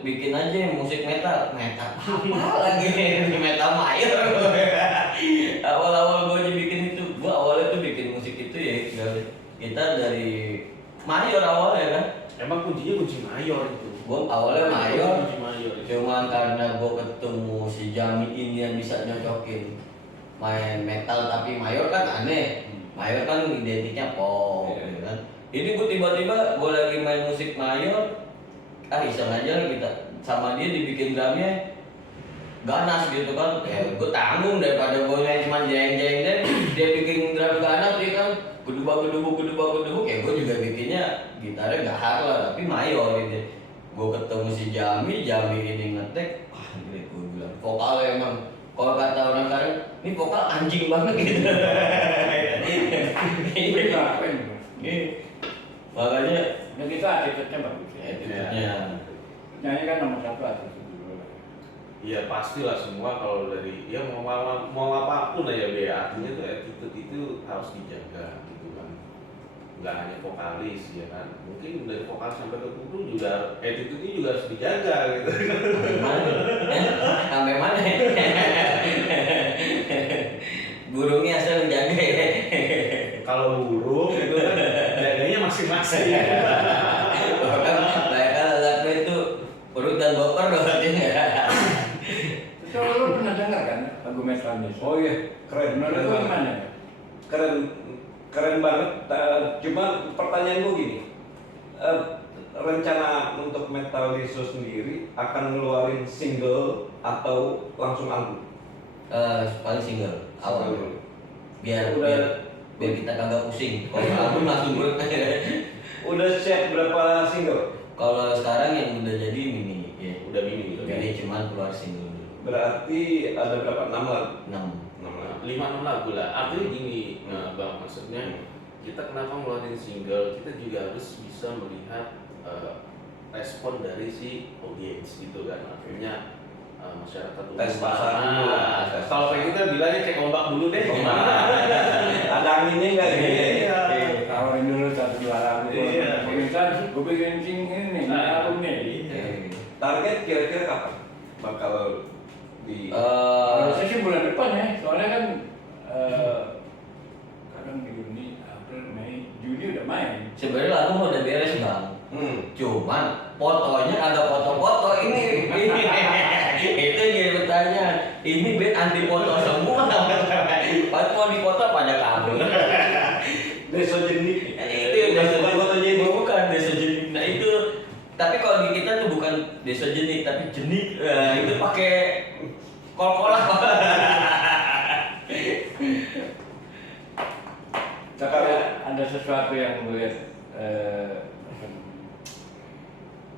bikin aja musik metal apa lagi metal mayor. Awal-awal gue aja bikin itu, gue awalnya tuh bikin musik itu ya kita dari mayor awalnya kan. Emang kuncinya kunci mayor itu. Gue awalnya mayor, Kunci mayor. cuman karena gue ketemu si Jami ini yang bisa nyocokin main metal tapi mayor kan aneh. Mayor kan identiknya pop, Iya. gitu kan. Ini gue tiba-tiba gue lagi main musik mayor, iseng aja kita sama dia dibikin drumnya ganas gitu kan. Ya gue tanggung daripada gue main cuma jeng-jeng dan dia bikin drum ganas dia kan gedubuk, ya gue juga bikinnya gitarnya gahar lah tapi mayor gitu. Gue ketemu si Jami ini ngetek, wah gila gue bilang vokalnya emang kalau kata orang sekarang ini vokal anjing banget gitu. Makanya Ya kita attitude-nya bagus ya. attitude-nya. Nyanyi kan nomor satu attitude dulu. Iya pastilah semua kalau dari ya mau apapun ya Be, artinya tuh attitude itu harus dijaga gitu kan. Nggak hanya vokalis ya kan, mungkin dari vokal sampai ke kudu juga attitude-nya juga harus dijaga gitu. Sampai mana? Burungnya asal jaga ya. Kalau burung itu kan jaganya masing-masing. Bahkan banyak lagu itu urut dan boper berarti ya. So, lu pernah dengar kan lagu Metalnis? Oh iya, keren. Menurut lu gimana? Keren banget. Cuma pertanyaan gue gini, rencana untuk Metaliso sendiri akan ngeluarin single atau langsung album? Paling single awal Single. biar Udah- biar kita kagak pusing. Kalau album langsung buruk. Udah siap berapa single? Kalau sekarang yang udah jadi mini ya. Udah mini gitu. Mini cuman keluar single dulu. Berarti ada berapa? 6 lagu? 6. 6 lagu. 5-6 lagu lah. Artinya gini, Bang, maksudnya kita kenapa ngeluarin single, kita juga harus bisa melihat respon dari si audiens gitu kan. Artinya masyarakat umum. Tes pasar dulu lah, tes Kalau kayak kita bilangnya kayak ombak dulu deh. Gimana? Ada anginnya nggak gitu? Iya. Tawarin dulu satu dua lagu. Iya. Pemirsa, gue bikin sing ini, album nih. Target kira-kira kapan bakal di? Harusnya sih bulan depan ya, soalnya kan kadang di Juni, April, Mei, Juni udah main. Sebenarnya lagu mau udah beres bang. Cuman fotonya ada foto-foto ini. Itu yang jadi pertanyaan. Ini band anti foto semua. Pas mau dipoto pada kabur. Deso jenik. Itu yang desa jenik. Bukan desa jenik. Nah itu. Tapi kalau di kita tuh bukan desa jenik tapi jenik. Itu pakai kol-kolah. Tapi ada sesuatu yang gue lihat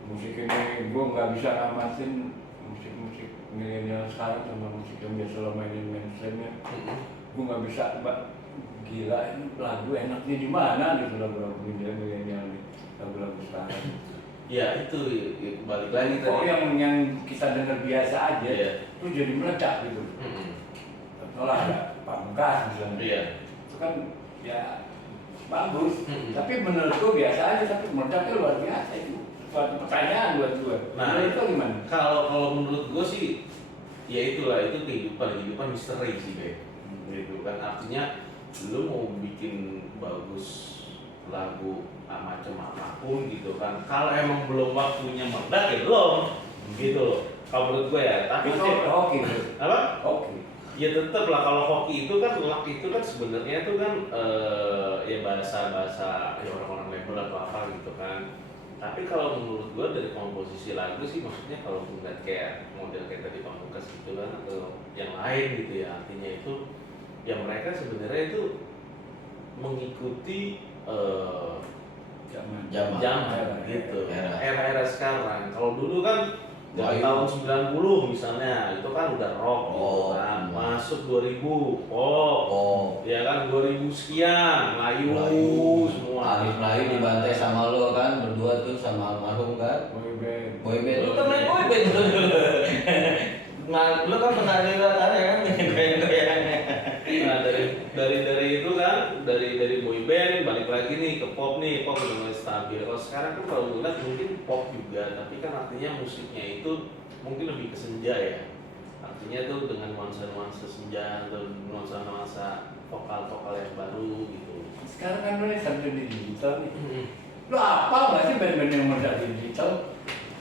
musik ini gue nggak bisa ngamatin musik milenial sekarang sama musik yang biasa lo mainin mainstreamnya. Gue nggak bisa, mbak, gila ini lagu enaknya di mana gitu lagu-lagu milenial nih, lagu-lagu sekarang. Ya itu balik lagi Kok tadi. yang kita dengar biasa aja, Iya. itu jadi meledak gitu. Kalau ada Pamungkas misalnya, Iya. itu kan ya bagus. Mm-mm. Tapi menurut gue biasa aja, tapi meledaknya luar biasa itu. Suatu pertanyaan buat gue. Nah, Menurut itu gimana? Kalau menurut gue sih, ya itulah itu kehidupan misteri sih Be. Gitu kan artinya lu mau bikin bagus lagu macam apapun gitu kan, kalau emang belum waktunya meledak ya belum gitu loh. Kalau menurut gue ya, tapi Itu hoki gitu. apa? Hoki. Ya tetap lah, kalau hoki itu kan luck itu kan sebenarnya itu kan ya bahasa ya orang-orang label atau apa gitu kan. Tapi kalau menurut gua dari komposisi lagu sih, maksudnya kalau ngeliat kayak model kayak tadi Pamungkas gitu kan atau yang lain gitu ya, artinya itu ya mereka sebenarnya itu mengikuti Zaman. zaman gitu, Era. era-era sekarang. Kalau dulu kan dari Melayu. tahun 90 misalnya itu kan udah rock gitu kan, masuk 2000 pop, ya kan 2000 sekian Melayu semua. Alif Melayu dibantai sama lo kan berdua tuh sama almarhum kan. Boyband. Boyband lu kan main boyband dulu. Nah, lu kan pernah lihat kan goyang-goyangannya. Nah dari itu kan dari boyband balik lagi nih ke pop nih, pop udah mulai stabil. Kalau sekarang kan kalau gue lihat mungkin pop juga, tapi kan artinya musiknya itu mungkin lebih ke senja ya. Artinya tuh dengan nuansa-nuansa senja atau nuansa-nuansa vokal-vokal yang baru gitu. Sekarang kan udah sampai di digital nih. Lo apa nggak sih band-band yang modal di digital?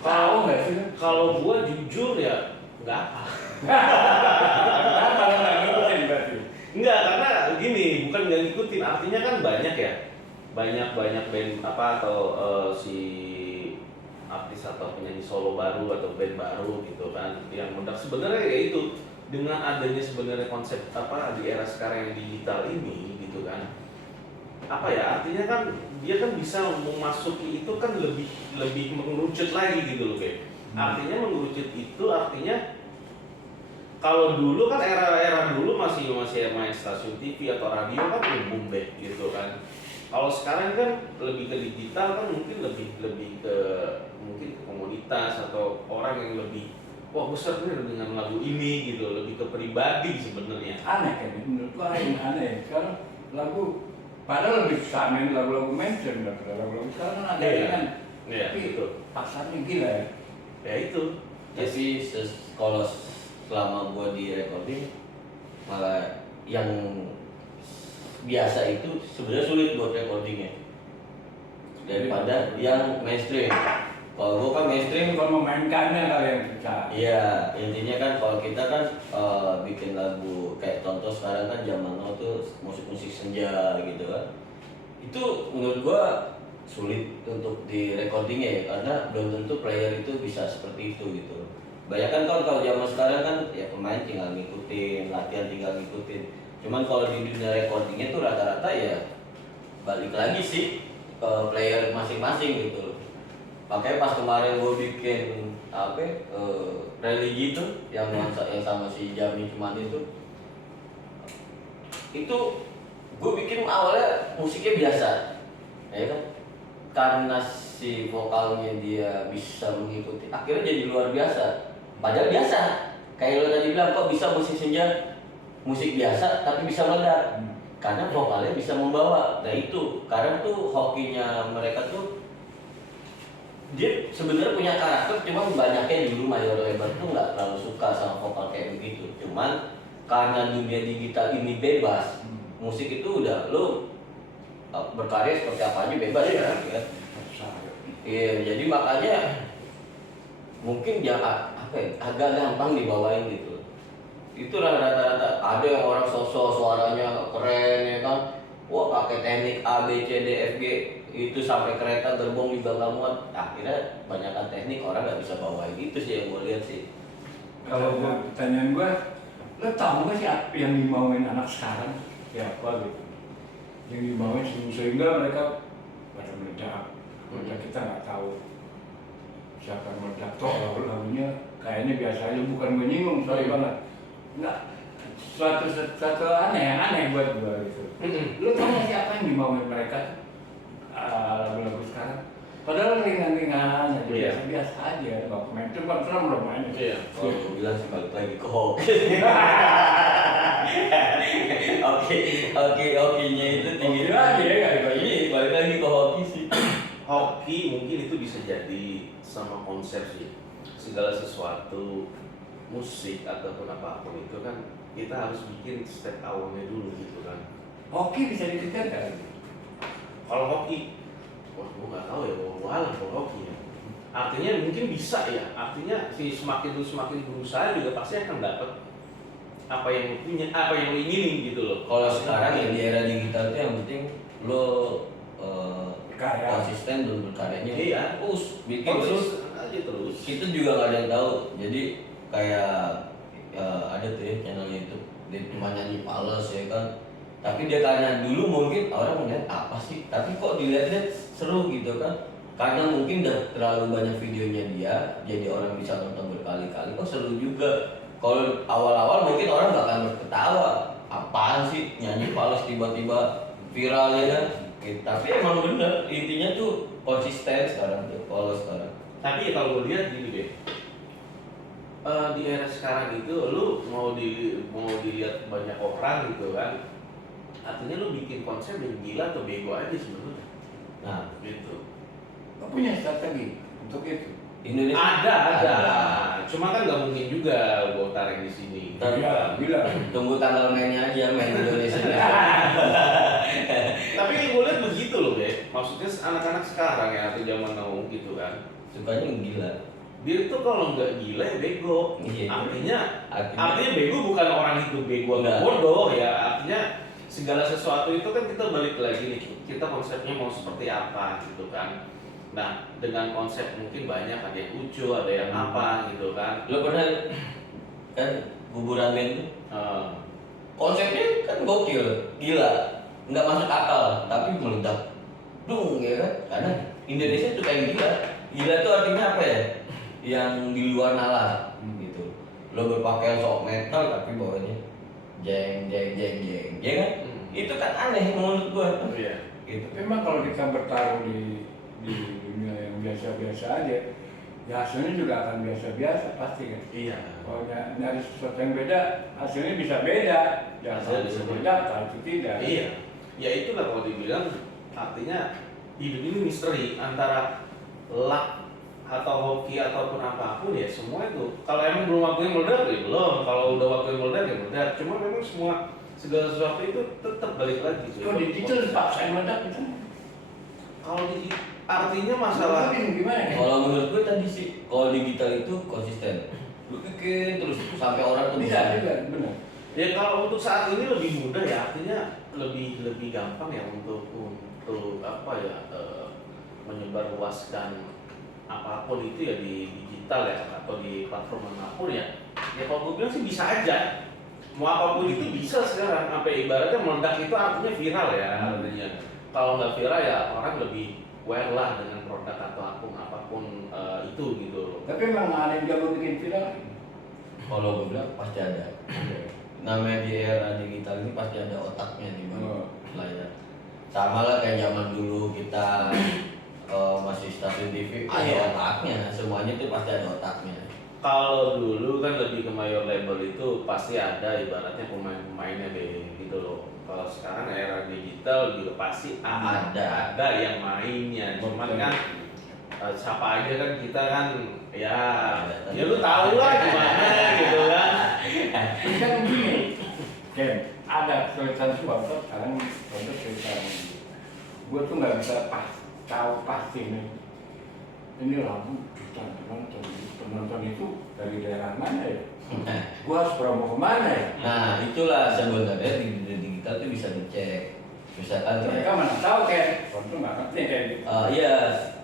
Tahu nggak sih? Kalau gua jujur ya nggak apa. Kenapa lo nggak ngikutin berarti? Enggak, karena gini, bukan nggak ngikutin, artinya kan banyak ya, banyak band apa atau si artis atau penyanyi solo baru atau band baru gitu kan, yang mendak sebenarnya ya itu dengan adanya sebenarnya konsep apa di era sekarang yang digital ini gitu kan, apa ya artinya kan dia kan bisa memasuki itu kan lebih mengerucut lagi gitu loh kayak, artinya mengerucut itu artinya kalau dulu kan era dulu masih main stasiun TV atau radio kan umum deh gitu kan. Kalau sekarang kan lebih ke digital kan mungkin lebih ke mungkin ke komunitas atau orang yang lebih wah besar nih dengan lagu ini gitu, lebih ke pribadi sebenarnya. Aneh kan? Menurut gua aneh. Sekarang lagu padahal lebih susah main lagu-lagu mainstream daripada lagu-lagu sekarang kan ada kan. Iya, Tapi betul. pasarnya gila ya. Ya itu. Tapi kalau selama gua di recording malah yang biasa itu sebenarnya sulit buat recordingnya daripada yang mainstream. Kalau gua kan mainstream, Kalau memainkannya kali yang susah. iya intinya kan kalau kita kan bikin lagu kayak contoh sekarang kan zaman now tuh musik-musik senja gitu kan, itu menurut gua sulit untuk di recordingnya ya karena belum tentu player itu bisa seperti itu gitu. Banyak kan kalau zaman sekarang kan ya pemain tinggal ngikutin, latihan tinggal ngikutin. Cuman kalau di dunia recordingnya tuh rata-rata ya balik lagi sih ke player masing-masing gitu. Makanya pas kemarin gue bikin religi itu yang sama si Jami cuman itu gue bikin awalnya musiknya biasa, ya kan? Karena si vokalnya dia bisa mengikuti, akhirnya jadi luar biasa. Padahal biasa, kayak lo tadi bilang kok bisa musik senja, musik biasa tapi bisa meledak. Karena vokalnya bisa membawa. Nah itu, karena tuh hokinya mereka tuh dia sebenarnya punya karakter, cuman banyaknya dulu mayor label tuh nggak terlalu suka sama vokal kayak begitu. Cuman karena dunia digital ini bebas, musik itu udah lo berkarya seperti apa aja bebas ya. Iya, jadi makanya mungkin agak gampang dibawain gitu. Itu rata-rata ada yang orang sosok suaranya keren ya kan, wah pakai teknik A B C D F G itu sampai kereta gerbong juga nggak muat. Akhirnya banyakkan teknik orang nggak bisa bawain, itu sih yang gue lihat sih. Kalau pertanyaan gua, lo tau gak sih apa yang dimauin anak sekarang? Siapa gitu? Yang dimauin sehingga mereka pada meledak. Kita nggak tahu siapa yang meledak. Toh lagunya kayaknya biasa aja, bukan gue nyinggung, sorry banget. Nggak, suatu aneh buat gue gitu. Lo tau gak sih apa yang dimauin mereka lagu-lagu sekarang? Padahal ringan-ringan aja, biasa aja. Nggak main itu kan serem loh main. Iya. Kalau gue bilang sih balik lagi ke hoki. Oke-nya itu tinggi lagi ya nggak Iya, balik lagi ke hoki sih. Hoki mungkin itu bisa jadi sama konsep sih. Segala sesuatu musik ataupun apapun itu kan kita harus bikin step awalnya dulu gitu kan. Hoki bisa dikejar kan? Kalau hoki, wah gue nggak tahu ya, gue alam kalau hoki ya. Artinya mungkin bisa ya, artinya semakin berusaha juga pasti akan dapat apa yang lu punya, apa yang lu inginin gitu loh. Kalau sekarang ya di era digital itu yang penting lo konsisten dan berkaryanya. Iya, bikin terus aja terus. Kita juga nggak ada yang tahu. Jadi kayak ada tuh ya channel YouTube, dia cuma nyanyi pales ya kan. Tapi dia tanya dulu mungkin orang melihat apa sih, tapi kok dilihat-lihat seru gitu kan. Karena mungkin udah terlalu banyak videonya dia, jadi orang bisa nonton berkali-kali. Kok seru juga. Kalau awal-awal mungkin orang bakal ketawa, apaan sih nyanyi pales tiba-tiba viral ya kan. Tapi emang bener, intinya tuh konsisten sekarang tuh, kalau sekarang. Tapi kalau gue lihat gini deh, di era sekarang itu lu mau dilihat banyak orang gitu kan, artinya lu bikin konsep yang gila atau bego aja sebenarnya. Nah, Gitu. Lo punya strategi untuk itu. Indonesia Ada. Cuma kan nggak mungkin juga gue tarik di sini. Iya, bila. Tunggu tanggal mainnya aja, main Indonesia. Tapi gue lihat begitu loh, Be. Maksudnya anak-anak sekarang ya atau zaman now gitu kan. Sukanya gila. Dia itu kalau nggak gila ya bego. Iya. Artinya bego bukan orang itu bego atau bodoh ya. Artinya segala sesuatu itu kan kita balik lagi nih. Kita konsepnya mau seperti apa gitu kan. Nah, dengan konsep mungkin banyak, ada yang lucu, ada yang apa gitu kan. Lo pernah kan kuburan men tuh? Konsepnya kan gokil, gila, nggak masuk akal, tapi meledak, dung ya kan? Karena Indonesia itu kayak gila. Gila itu artinya apa ya? Yang di luar nalar, gitu. Lo berpakaian sok metal tapi bawahnya jeng, ya kan? Itu kan aneh menurut gua. Iya. Gitu. Memang kalau kita bertarung di dunia yang biasa-biasa aja, ya hasilnya juga akan biasa-biasa pasti kan. Iya. Kalau nyari sesuatu yang beda, hasilnya bisa beda. Ya Hasilnya kalau bisa itu beda. beda, kalau itu tidak. Iya. Ya itulah kalau dibilang artinya hidup ini misteri antara luck atau hoki ataupun apapun ya semua itu. Kalau emang belum waktunya meledak ya belum. Kalau udah waktunya meledak ya meledak. Cuma memang segala sesuatu itu tetap balik lagi. Kalau di digital paksa meledak itu. Kalau di artinya masalah Gimana? Kalau menurut gue tadi sih, kalau digital itu konsisten. Lu bikin terus sampai orang tuh Bisa juga, benar. ya kalau untuk saat ini lebih mudah ya artinya lebih gampang ya untuk apa ya menyebarluaskan apapun itu ya di digital ya atau di platform manapun ya kalau gue bilang sih bisa aja mau apapun itu bisa sekarang sampai ibaratnya meledak itu artinya viral ya artinya kalau nggak viral ya orang lebih aware lah dengan produk atau apapun itu gitu. Tapi memang ada yang jago bikin viral. Kalau gue bilang pasti ada. Namanya di era digital ini pasti ada otaknya di bawah layar. Sama lah kayak zaman dulu kita masih stasiun TV, ada otaknya. Semuanya itu pasti ada otaknya. Kalau dulu kan lebih ke mayor label itu pasti ada ibaratnya pemain-pemainnya deh gitu loh. Kalau sekarang era digital juga pasti ada yang mainnya. Cuman kan siapa aja kan kita kan ya lu tahu lah gimana gitu kan. Kan begini, Ken, ada tulisan sponsor sekarang sponsor tulisan. Gue tuh nggak bisa tahu pasti nih. Ini lagu jutaan penonton itu dari daerah mana ya? Gue harus promo kemana ya? Nah itulah sebenarnya di digital itu bisa dicek. Misalkan Mereka mana tahu Ken? Sponsor nggak ngerti Ken. iya.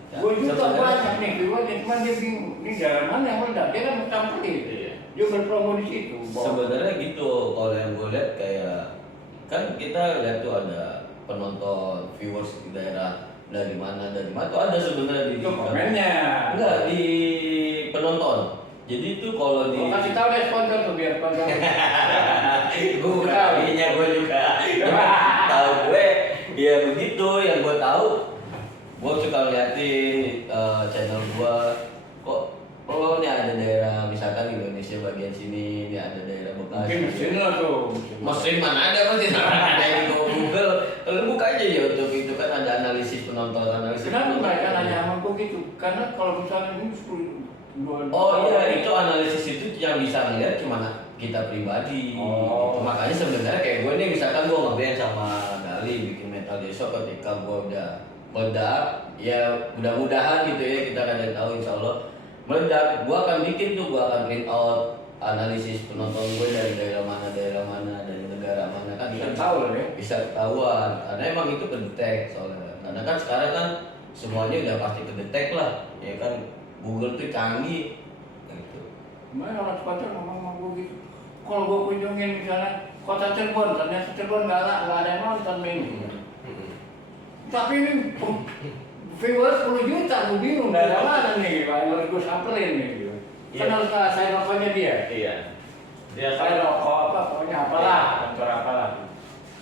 Gue juga Sebenarnya- banyak nih, cuman dia bingung. Ini daerah mana yang meledak? Dia kan campurin. Iya. Dia berpromo di situ. Sebenarnya gitu, kalau yang gue lihat kayak kan kita lihat tuh ada penonton viewers di daerah dari mana tuh ada sebenarnya di Itu komennya. enggak di penonton. Jadi itu kalau di Oh, kasih tahu deh sponsor tuh biar sponsor. gue bukan ahlinya gue juga tahu gue ya begitu yang gue tahu gue suka liatin channel gue kok oh ini ada daerah misalkan Indonesia bagian sini ini ada daerah Bekasi Mungkin mesin lah tuh. mesin mana ada mesin ada yang di Google lu buka aja YouTube itu kan ada analisis penonton analisis Kenapa penonton. mereka nanya sama gue gitu? Karena kalau misalnya ini 10 Oh iya itu analisis itu yang bisa ngeliat cuma kita pribadi. Oh. Gitu. Makanya sebenarnya kayak gue nih misalkan gue ngeband sama Gali bikin metal deso ketika gue udah meledak ya mudah-mudahan gitu ya kita kadang tahu insya Allah meledak gue akan bikin tuh gue akan print out analisis penonton gue dari daerah mana dari negara mana kan Bisa itu tahu lah ya. bisa ketahuan karena emang itu kedetek soalnya karena kan sekarang kan semuanya udah pasti kedetek lah ya kan Google tuh canggih gitu. Gimana orang sponsor ngomong sama gue gitu? Kalau gue kunjungin misalnya kota Cirebon, ternyata Cirebon nggak ada yang nonton ini. Tapi ini viewers 10 juta, gue bingung dari mana nih, harus gue samperin nih. Gitu. Kan harus saya rokoknya dia. Iya. Ya Saya kalau rokok apa, pokoknya apalah, kantor apalah.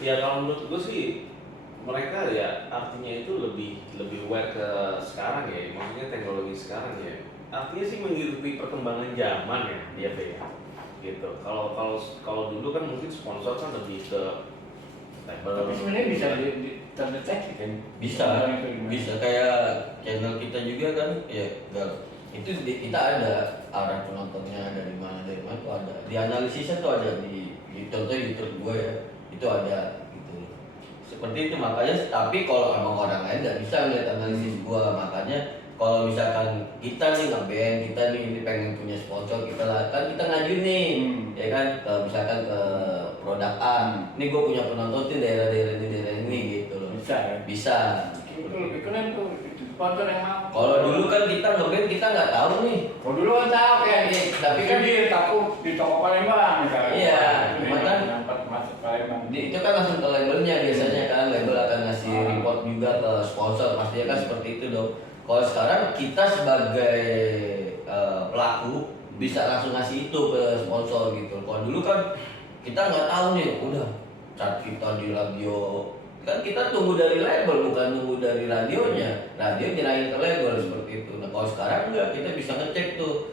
ya kalau menurut gue sih mereka ya artinya itu lebih aware ke sekarang ya, maksudnya teknologi sekarang ya. Artinya sih mengikuti perkembangan zaman ya dia ya. Gitu. Kalau dulu kan mungkin sponsor kan lebih ke label. Tapi sebenarnya bisa terdeteksi kan? Bisa, Orang itu gimana? bisa kayak channel kita juga kan, ya itu kita ada arah penontonnya dari mana tuh ada, di analisisnya tuh ada di contoh YouTube gue ya, itu ada gitu. Seperti itu makanya, tapi kalau emang orang lain nggak bisa ngeliat analisis gue, makanya kalau misalkan kita nih nge-band, kita nih ini pengen punya sponsor, kita lah kan kita ngajuin nih, ya kan, misalkan ke produk A, ini gue punya penonton di daerah ini gitu loh. Bisa ya? Bisa. Itu lebih keren tuh, itu sponsor yang mau. Kalau dulu kan kita nge-band kita nggak tahu nih. Kalau dulu kan tahu ya, Tapi kan di takut di toko Palembang misalnya. Iya, Itu cuma dia kan nampak masuk Palembang. itu kan langsung ke labelnya biasanya kan, label akan ngasih report juga ke sponsor, pastinya kan seperti itu dong. Kalau sekarang kita sebagai pelaku bisa langsung ngasih itu ke sponsor gitu. Kalau dulu kan kita nggak tahu nih, udah chart kita di radio kan kita tunggu dari label, bukan tunggu dari radionya. Radio nyerahin ke label seperti itu. Nah kalau sekarang enggak, kita bisa ngecek tuh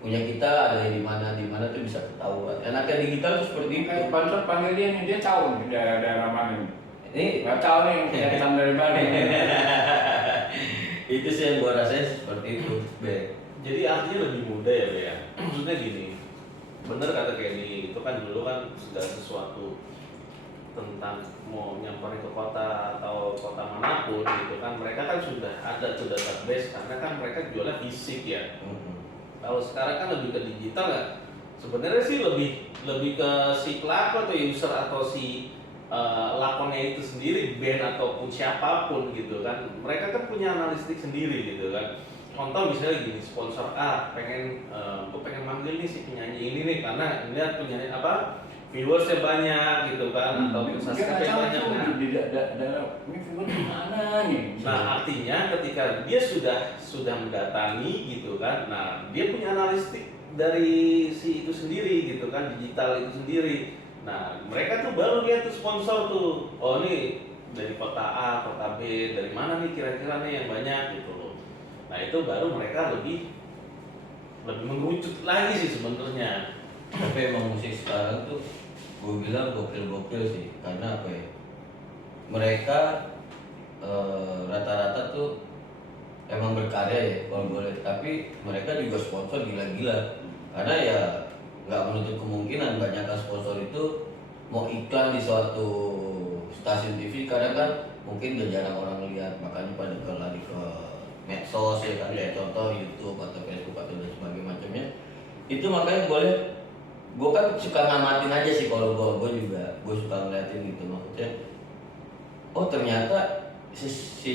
punya kita ada di mana tuh bisa ketahuan. Enaknya digital tuh seperti itu. Kayak sponsor panggil dia nih, dia tahu nih daerah-daerah mana nih. Ini Nggak tahu nih kelihatan dari mana. itu sih yang gua rasain seperti itu, Be. Jadi artinya lebih mudah ya, Be, ya. Maksudnya gini, bener kata Kenny, itu kan dulu kan segala sesuatu tentang mau nyamperin ke kota atau kota manapun gitu kan, mereka kan sudah ada tuh database karena kan mereka jualnya fisik ya. Kalau sekarang kan lebih ke digital ya. Sebenarnya sih lebih ke si pelaku atau user atau si lakonnya itu sendiri, band ataupun siapapun gitu kan, mereka kan punya analistik sendiri gitu kan. Contoh misalnya gini, sponsor A gue pengen manggil nih si penyanyi ini nih karena lihat penyanyi apa viewersnya banyak gitu kan, atau subscribe banyak. Di daerah ini viewer di mana nih? Nah artinya ketika dia sudah mendatangi gitu kan, nah dia punya analistik dari si itu sendiri gitu kan, digital itu sendiri. Nah mereka tuh baru lihat tuh sponsor tuh, oh nih dari kota A, kota B, dari mana nih kira-kira nih yang banyak gitu loh. Nah itu baru mereka lebih mengerucut lagi sih sebenarnya. Tapi emang musik sekarang tuh gue bilang gokil sih, karena apa ya, mereka rata-rata tuh emang berkarya ya kalau boleh, tapi mereka juga sponsor gila-gila, karena ya nggak menutup kemungkinan banyak sponsor itu mau iklan di suatu stasiun TV, kadang kan mungkin udah jarang orang lihat, makanya pada lari ke medsos ya kan, kayak contoh YouTube atau Facebook atau dan sebagainya macamnya. Itu makanya gue kan suka ngamatin aja sih, kalau gue juga gue suka ngeliatin gitu, maksudnya oh ternyata si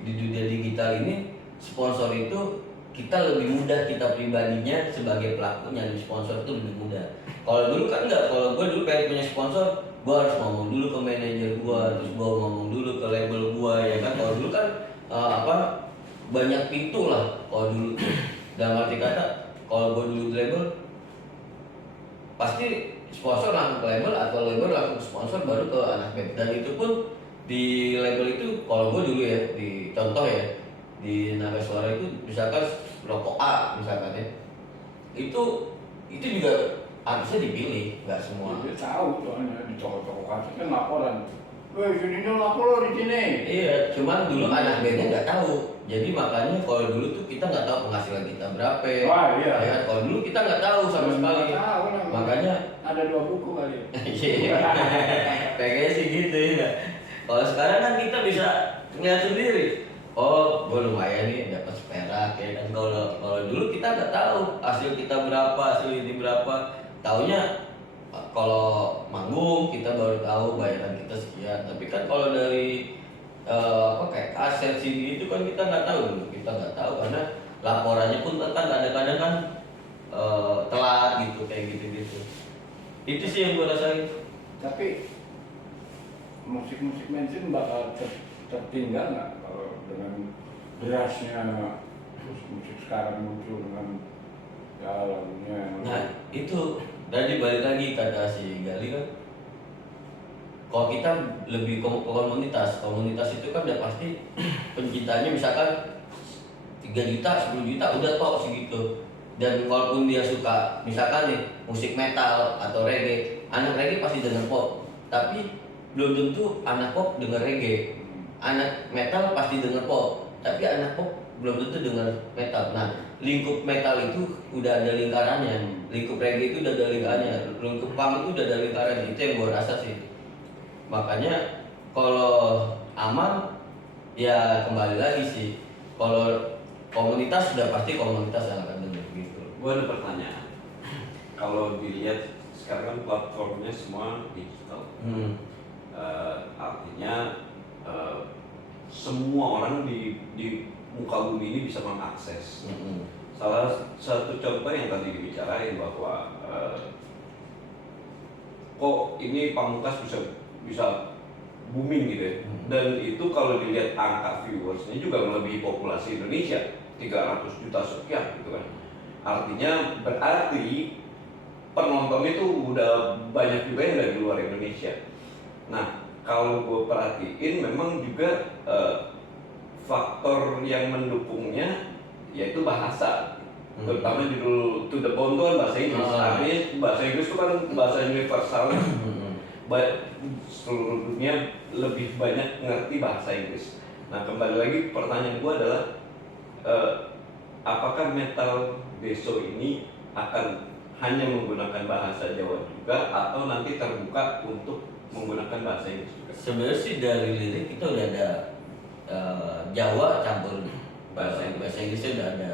di dunia digital ini sponsor itu kita lebih mudah, kita pribadinya sebagai pelaku nyari sponsor itu lebih mudah. Kalau dulu kan enggak, kalau gue dulu pengen punya sponsor, gue harus ngomong dulu ke manajer gue, terus gue ngomong dulu ke label gue ya kan. Kalau dulu kan banyak pintu lah kalau dulu. Dalam arti kata, kalau gue dulu di label pasti sponsor langsung ke label atau label langsung sponsor baru ke anak band. Dan itu pun di label itu, kalau gue dulu ya, di contoh ya, di Naga Suara itu misalkan rokok A misalkan ya, itu juga harusnya dipilih, nggak semua. Dia tahu soalnya di toko-toko kaset kan laporan. Woi, sini dong lapor lo di sini. Iya, cuman dulu anak bandnya nggak tahu. Jadi makanya kalau dulu tuh kita nggak tahu penghasilan kita berapa. Wah, iya. Ya kan? Kalau dulu kita nggak tahu sama sekali. Nggak tahu lah. Makanya ada 2 buku kali. iya, kayaknya sih gitu ya. Kalau sekarang kan kita bisa ngeliat sendiri. Oh, gue lumayan nih dapat perak ya kan. Kalau dulu kita nggak tahu hasil kita berapa, hasil ini berapa. Taunya kalau manggung kita baru tahu bayaran kita sekian. Tapi kan kalau dari kayak kaset CD itu kan kita nggak tahu dulu, kita nggak tahu karena laporannya pun kan kadang-kadang kan telat gitu, kayak gitu-gitu. Itu sih yang gue rasain. Tapi musik-musik mainstream bakal tertinggal nggak kalau dengan derasnya musik sekarang muncul dengan ya lagunya. Nah itu tadi balik lagi kata si Gali kan, kalau kita lebih ke komunitas itu kan udah pasti pencintanya misalkan 3 juta, 10 juta udah tok segitu. Dan walaupun dia suka misalkan nih musik metal atau reggae, anak reggae pasti denger pop, tapi belum tentu anak pop denger reggae, anak metal pasti denger pop, tapi anak pop belum tentu denger metal. Nah, lingkup metal itu udah ada lingkarannya, lingkup reggae itu udah ada lingkarannya, lingkup punk itu udah ada lingkarannya. Itu yang gue rasa sih. Makanya kalau aman ya kembali lagi sih, kalau komunitas sudah pasti komunitas yang akan denger gitu. Gue ada pertanyaan. Kalau dilihat sekarang kan platformnya semua digital. Artinya semua orang di muka bumi ini bisa mengakses. Salah satu contoh yang tadi dibicarain bahwa kok ini Pamungkas bisa booming gitu ya. Dan itu kalau dilihat angka viewersnya juga melebihi populasi Indonesia 300 juta sekian gitu kan. Artinya berarti penonton itu udah banyak juga yang dari luar Indonesia. Nah, kalau gue perhatiin memang juga faktor yang mendukungnya yaitu bahasa. Terutama judul To The Bone itu kan bahasa Inggris. Artinya bahasa Inggris itu kan bahasa universal. Seluruh dunia lebih banyak ngerti bahasa Inggris. Nah, kembali lagi pertanyaan gue adalah apakah metal Beso ini akan hanya menggunakan bahasa Jawa juga atau nanti terbuka untuk menggunakan bahasa Inggris juga? Sebenarnya sih dari lirik kita udah ada Jawa campur bahasa Inggrisnya udah ada.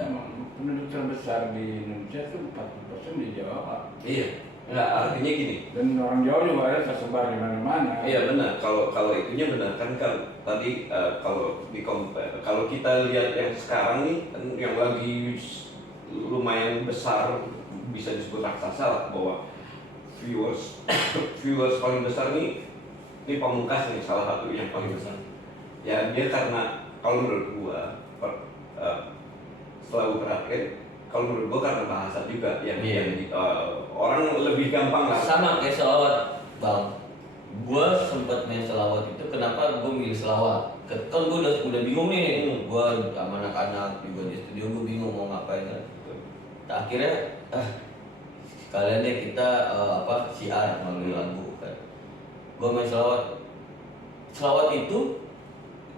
Penduduk terbesar di Indonesia itu 40% di Jawa. Iya. Nggak, artinya gini. Dan orang Jawa juga ada tersebar di mana-mana. Iya benar. Kalau itunya benar kan tadi kalau kita lihat yang sekarang nih yang lagi lumayan besar bisa disebut raksasa lah, bahwa viewers paling besar nih ini Pamungkas nih salah satu yang paling besar. Ya dia karena kalau menurut gua setelah gua perhatiin, kalau menurut gua karena bahasa juga yang orang lebih gampang lah. Sama kayak selawat, Bang. Gua sempat main selawat itu, kenapa gua milih selawat? Kan gua udah bingung nih, gua sama anak-anak juga di studio gua bingung mau ngapain kan. Nah, akhirnya sekalian deh kita siar melalui lagu kan. Gua main selawat. Selawat itu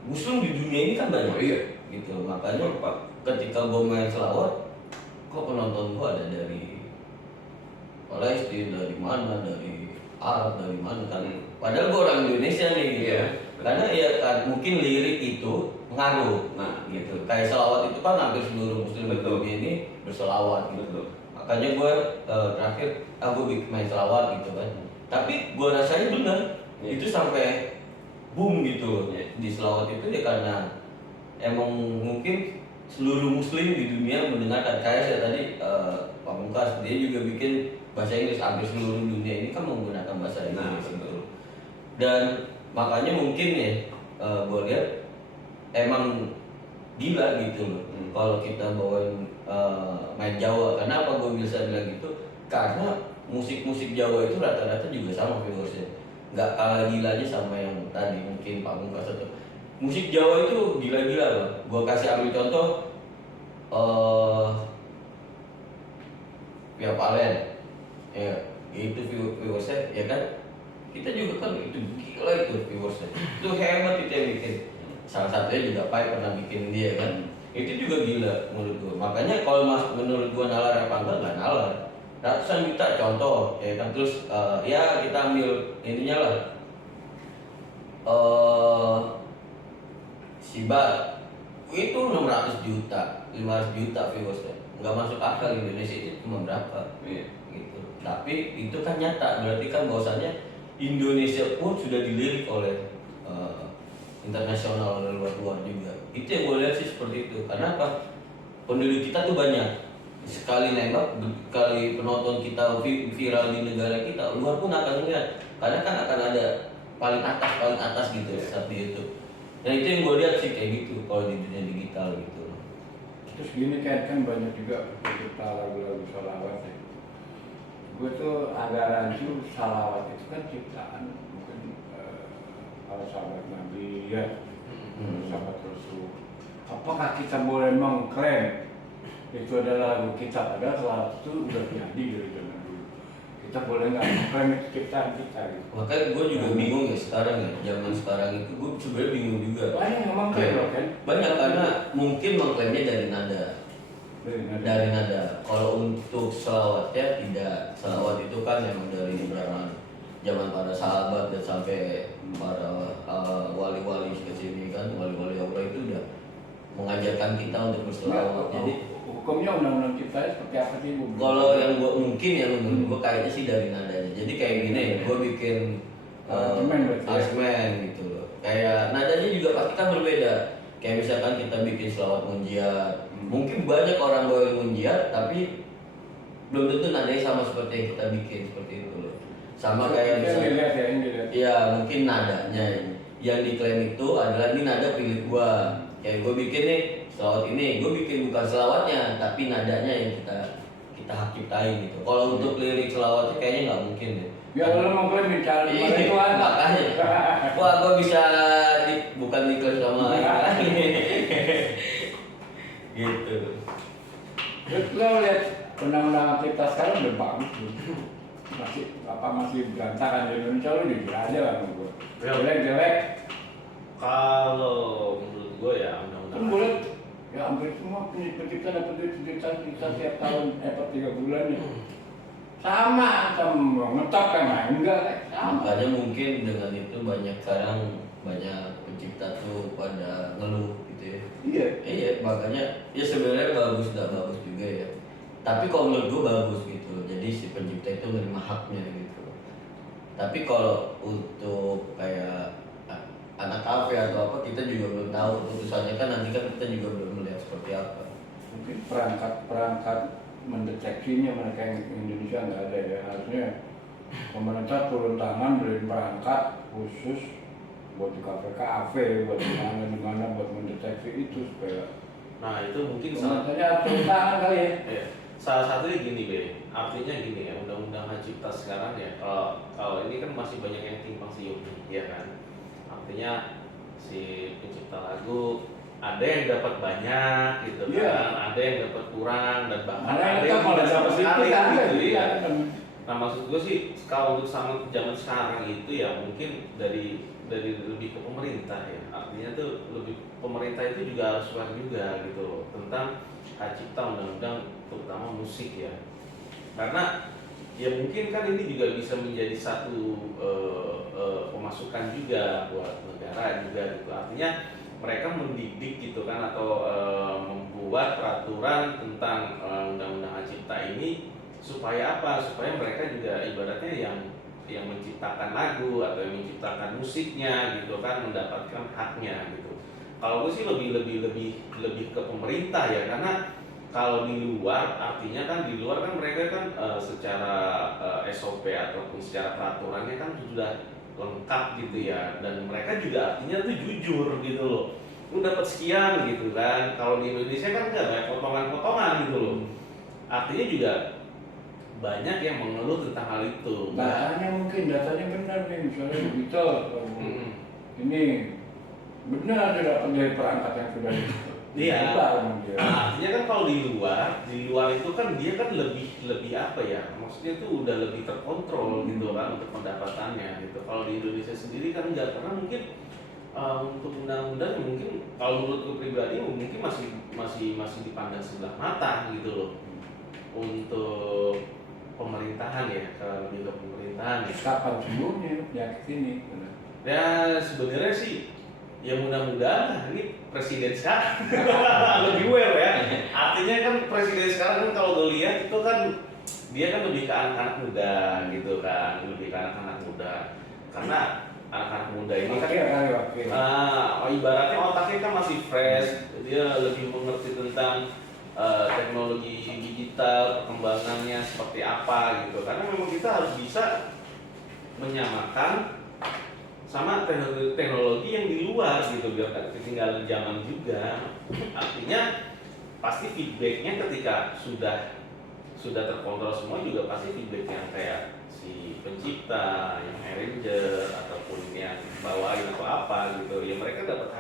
Muslim di dunia ini kan banyak. Oh, iya. Gitu. Makanya ketika gua main selawat, kok penonton gua ada dari Palestina, dari mana, dari Arab, dari mana kan. Padahal gua orang Indonesia nih gitu. Iya. Karena ya kan mungkin lirik itu pengaruh. Nah, gitu. Kayak selawat itu kan hampir seluruh muslim di dunia ini berselawat gitu. Makanya gue terakhir gue bikin main selawat gitu kan. Tapi gue rasanya bener itu sampai boom gitu di selawat itu ya karena emang mungkin seluruh muslim di dunia mendengarkan. Kayak saya tadi Pamungkas dia juga bikin bahasa Inggris, hampir seluruh dunia ini kan menggunakan bahasa Inggris gitu. Dan makanya mungkin ya gue lihat emang gila gitu loh kalau kita bawain main Jawa. Kenapa gue bisa bilang gitu? Karena musik-musik Jawa itu rata-rata juga sama viewersnya, nggak kalah gilanya sama yang tadi mungkin Pamungkas atau musik Jawa itu gila-gila loh. Gue kasih ambil contoh Via Valen ya, itu viewersnya ya kan, kita juga kan itu gila itu viewersnya, itu hebat itu yang bikin. Salah satunya juga Pai pernah bikin dia kan, itu juga gila menurut gua. Makanya kalau menurut gua nalar apa enggak, nggak nalar, ratusan juta contoh ya kan. Terus ya kita ambil ininya lah, Sibat itu 600 juta, 500 juta viewersnya, nggak masuk akal. Indonesia itu cuma berapa gitu. Tapi itu kan nyata, berarti kan bahwasannya Indonesia pun sudah dilirik oleh internasional dari luar juga. Itu yang gue lihat sih seperti itu. Karena apa? Penduduk kita tuh banyak. Sekali nembak, kali penonton kita viral di negara kita, luar pun akan lihat. Karena kan akan ada paling atas gitu seperti itu. Dan itu yang gue lihat sih kayak gitu kalau di dunia digital gitu. Terus gini kan banyak juga pencipta lagu-lagu salawat ya. Gue tuh agak rancu, salawat itu kan ciptaan, bukan para sahabat Nabi ya, sahabat Rasul. Apakah kita boleh mengklaim itu adalah lagu kita? Padahal salawat itu udah jadi dari zaman dulu. Kita kita boleh nggak mengklaim itu ciptaan kita gitu. Makanya gue juga bingung ya sekarang ya, zaman sekarang itu gue sebenarnya bingung juga. Banyak yang mengklaim loh kan. Banyak karena mungkin mengklaimnya dari nada. Dari nada. Kalau untuk selawatnya tidak. Selawat itu kan memang dari zaman para sahabat dan sampai para wali-wali ke sini kan, wali-wali Allah itu udah mengajarkan kita untuk berselawat. Jadi hukumnya undang-undang cipta seperti apa sih Bu? kalau yang gua mungkin ya menurut gua kayaknya sih dari nadanya. Jadi kayak gini, gua bikin aransemen gitu loh. Kayak nadanya juga pasti kan berbeda. Kayak misalkan kita bikin selawat munjiat. Mungkin banyak orang bawain munjiat tapi belum tentu nadanya sama seperti yang kita bikin seperti itu loh. Sama kayak misalnya ya mungkin nadanya yang diklaim itu adalah ini nada pilih gua. Kayak gua bikin nih selawat ini, gue bikin bukan selawatnya, tapi nadanya yang kita ciptain gitu. Kalau untuk lirik selawatnya kayaknya nggak mungkin deh. Ya lo mau klaim bicara Iya, makanya. Wah, gue bisa bukan diklaim sama gitu. Terus lo lihat undang-undang cipta sekarang udah bagus tuh. Masih berantakan di Indonesia, lo jujur aja lah sama gue. Jelek-jelek. Kalau menurut gue ya Kan boleh ya hampir semua pencipta dapat duit sejuta tiap tahun, per 3 bulan nih. Sama ngetop kan enggak sama. Makanya mungkin dengan itu banyak sekarang banyak pencipta tuh pada ngeluh gitu ya. Iya, makanya ya sebenarnya bagus juga ya. Tapi kalau menurut gue bagus gitu. Jadi si pencipta itu menerima haknya gitu. Tapi kalau untuk kayak anak kafe atau apa kita juga belum tahu keputusannya kan nanti kan kita juga belum melihat seperti apa. Mungkin perangkat mendeteksinya mereka yang Indonesia nggak ada ya, harusnya pemerintah turun tangan beliin perangkat khusus buat di kafe buat di mana buat mendeteksi itu supaya. nah itu mungkin Pemerintahnya turun tangan kali ya. Salah satunya gini Be, artinya gini ya, undang-undang hak cipta sekarang ya, kalau ini kan masih banyak yang timpang siur ya kan. Artinya si pencipta lagu ada yang dapat banyak gitu kan, ada yang dapat kurang dan bahkan ada yang tidak sama sekali gitu ya. Nah maksud gue sih kalau untuk sama zaman sekarang itu ya mungkin dari lebih ke pemerintah ya, artinya tuh lebih pemerintah itu juga harus aware juga gitu loh tentang hak cipta undang-undang terutama musik ya, karena ya mungkin kan ini juga bisa menjadi satu pemasukan juga buat negara juga gitu. Artinya mereka mendidik gitu kan atau membuat peraturan tentang undang-undang hak cipta ini supaya apa? Supaya mereka juga ibaratnya yang menciptakan lagu atau yang menciptakan musiknya gitu kan mendapatkan haknya gitu. Kalau gue sih lebih ke pemerintah ya, karena kalau di luar, artinya kan di luar kan mereka kan secara SOP ataupun secara peraturannya kan sudah lengkap gitu ya, dan mereka juga artinya tuh jujur gitu loh. Lu dapat sekian gitu kan. Kalau di Indonesia kan nggak banyak potongan-potongan gitu loh. Artinya juga banyak yang mengeluh tentang hal itu. Datanya benar nih, misalnya gitu. Ini benar dia dapat dari perangkat yang sudah Iya. Artinya kan kalau di luar itu kan dia kan lebih apa ya? Maksudnya itu udah lebih terkontrol gitu kan untuk pendapatannya gitu. Kalau di Indonesia sendiri kan enggak, karena mungkin untuk undang-undang mungkin kalau menurutku pribadi mungkin masih dipandang sebelah mata gitu loh. Untuk pemerintahan ya, kalau lebih ke pemerintahan ya. Kapan sembuhnya penyakit ini? Ya sebenarnya sih ya mudah-mudahan ini presiden sekarang lebih aware ya. Artinya kan presiden sekarang kan kalau gue lihat itu kan dia kan lebih ke anak-anak muda gitu kan, lebih ke anak-anak muda. Karena anak-anak muda ini kan ibaratnya otaknya kan masih fresh, dia lebih mengerti tentang teknologi digital, perkembangannya seperti apa gitu. Karena memang kita harus bisa menyamakan sama teknologi yang di luar gitu biar gak ketinggalan zaman juga. Artinya pasti feedbacknya ketika sudah terkontrol semua juga pasti feedback yang kayak si pencipta, yang arranger ataupun yang bawain atau apa gitu ya mereka dapat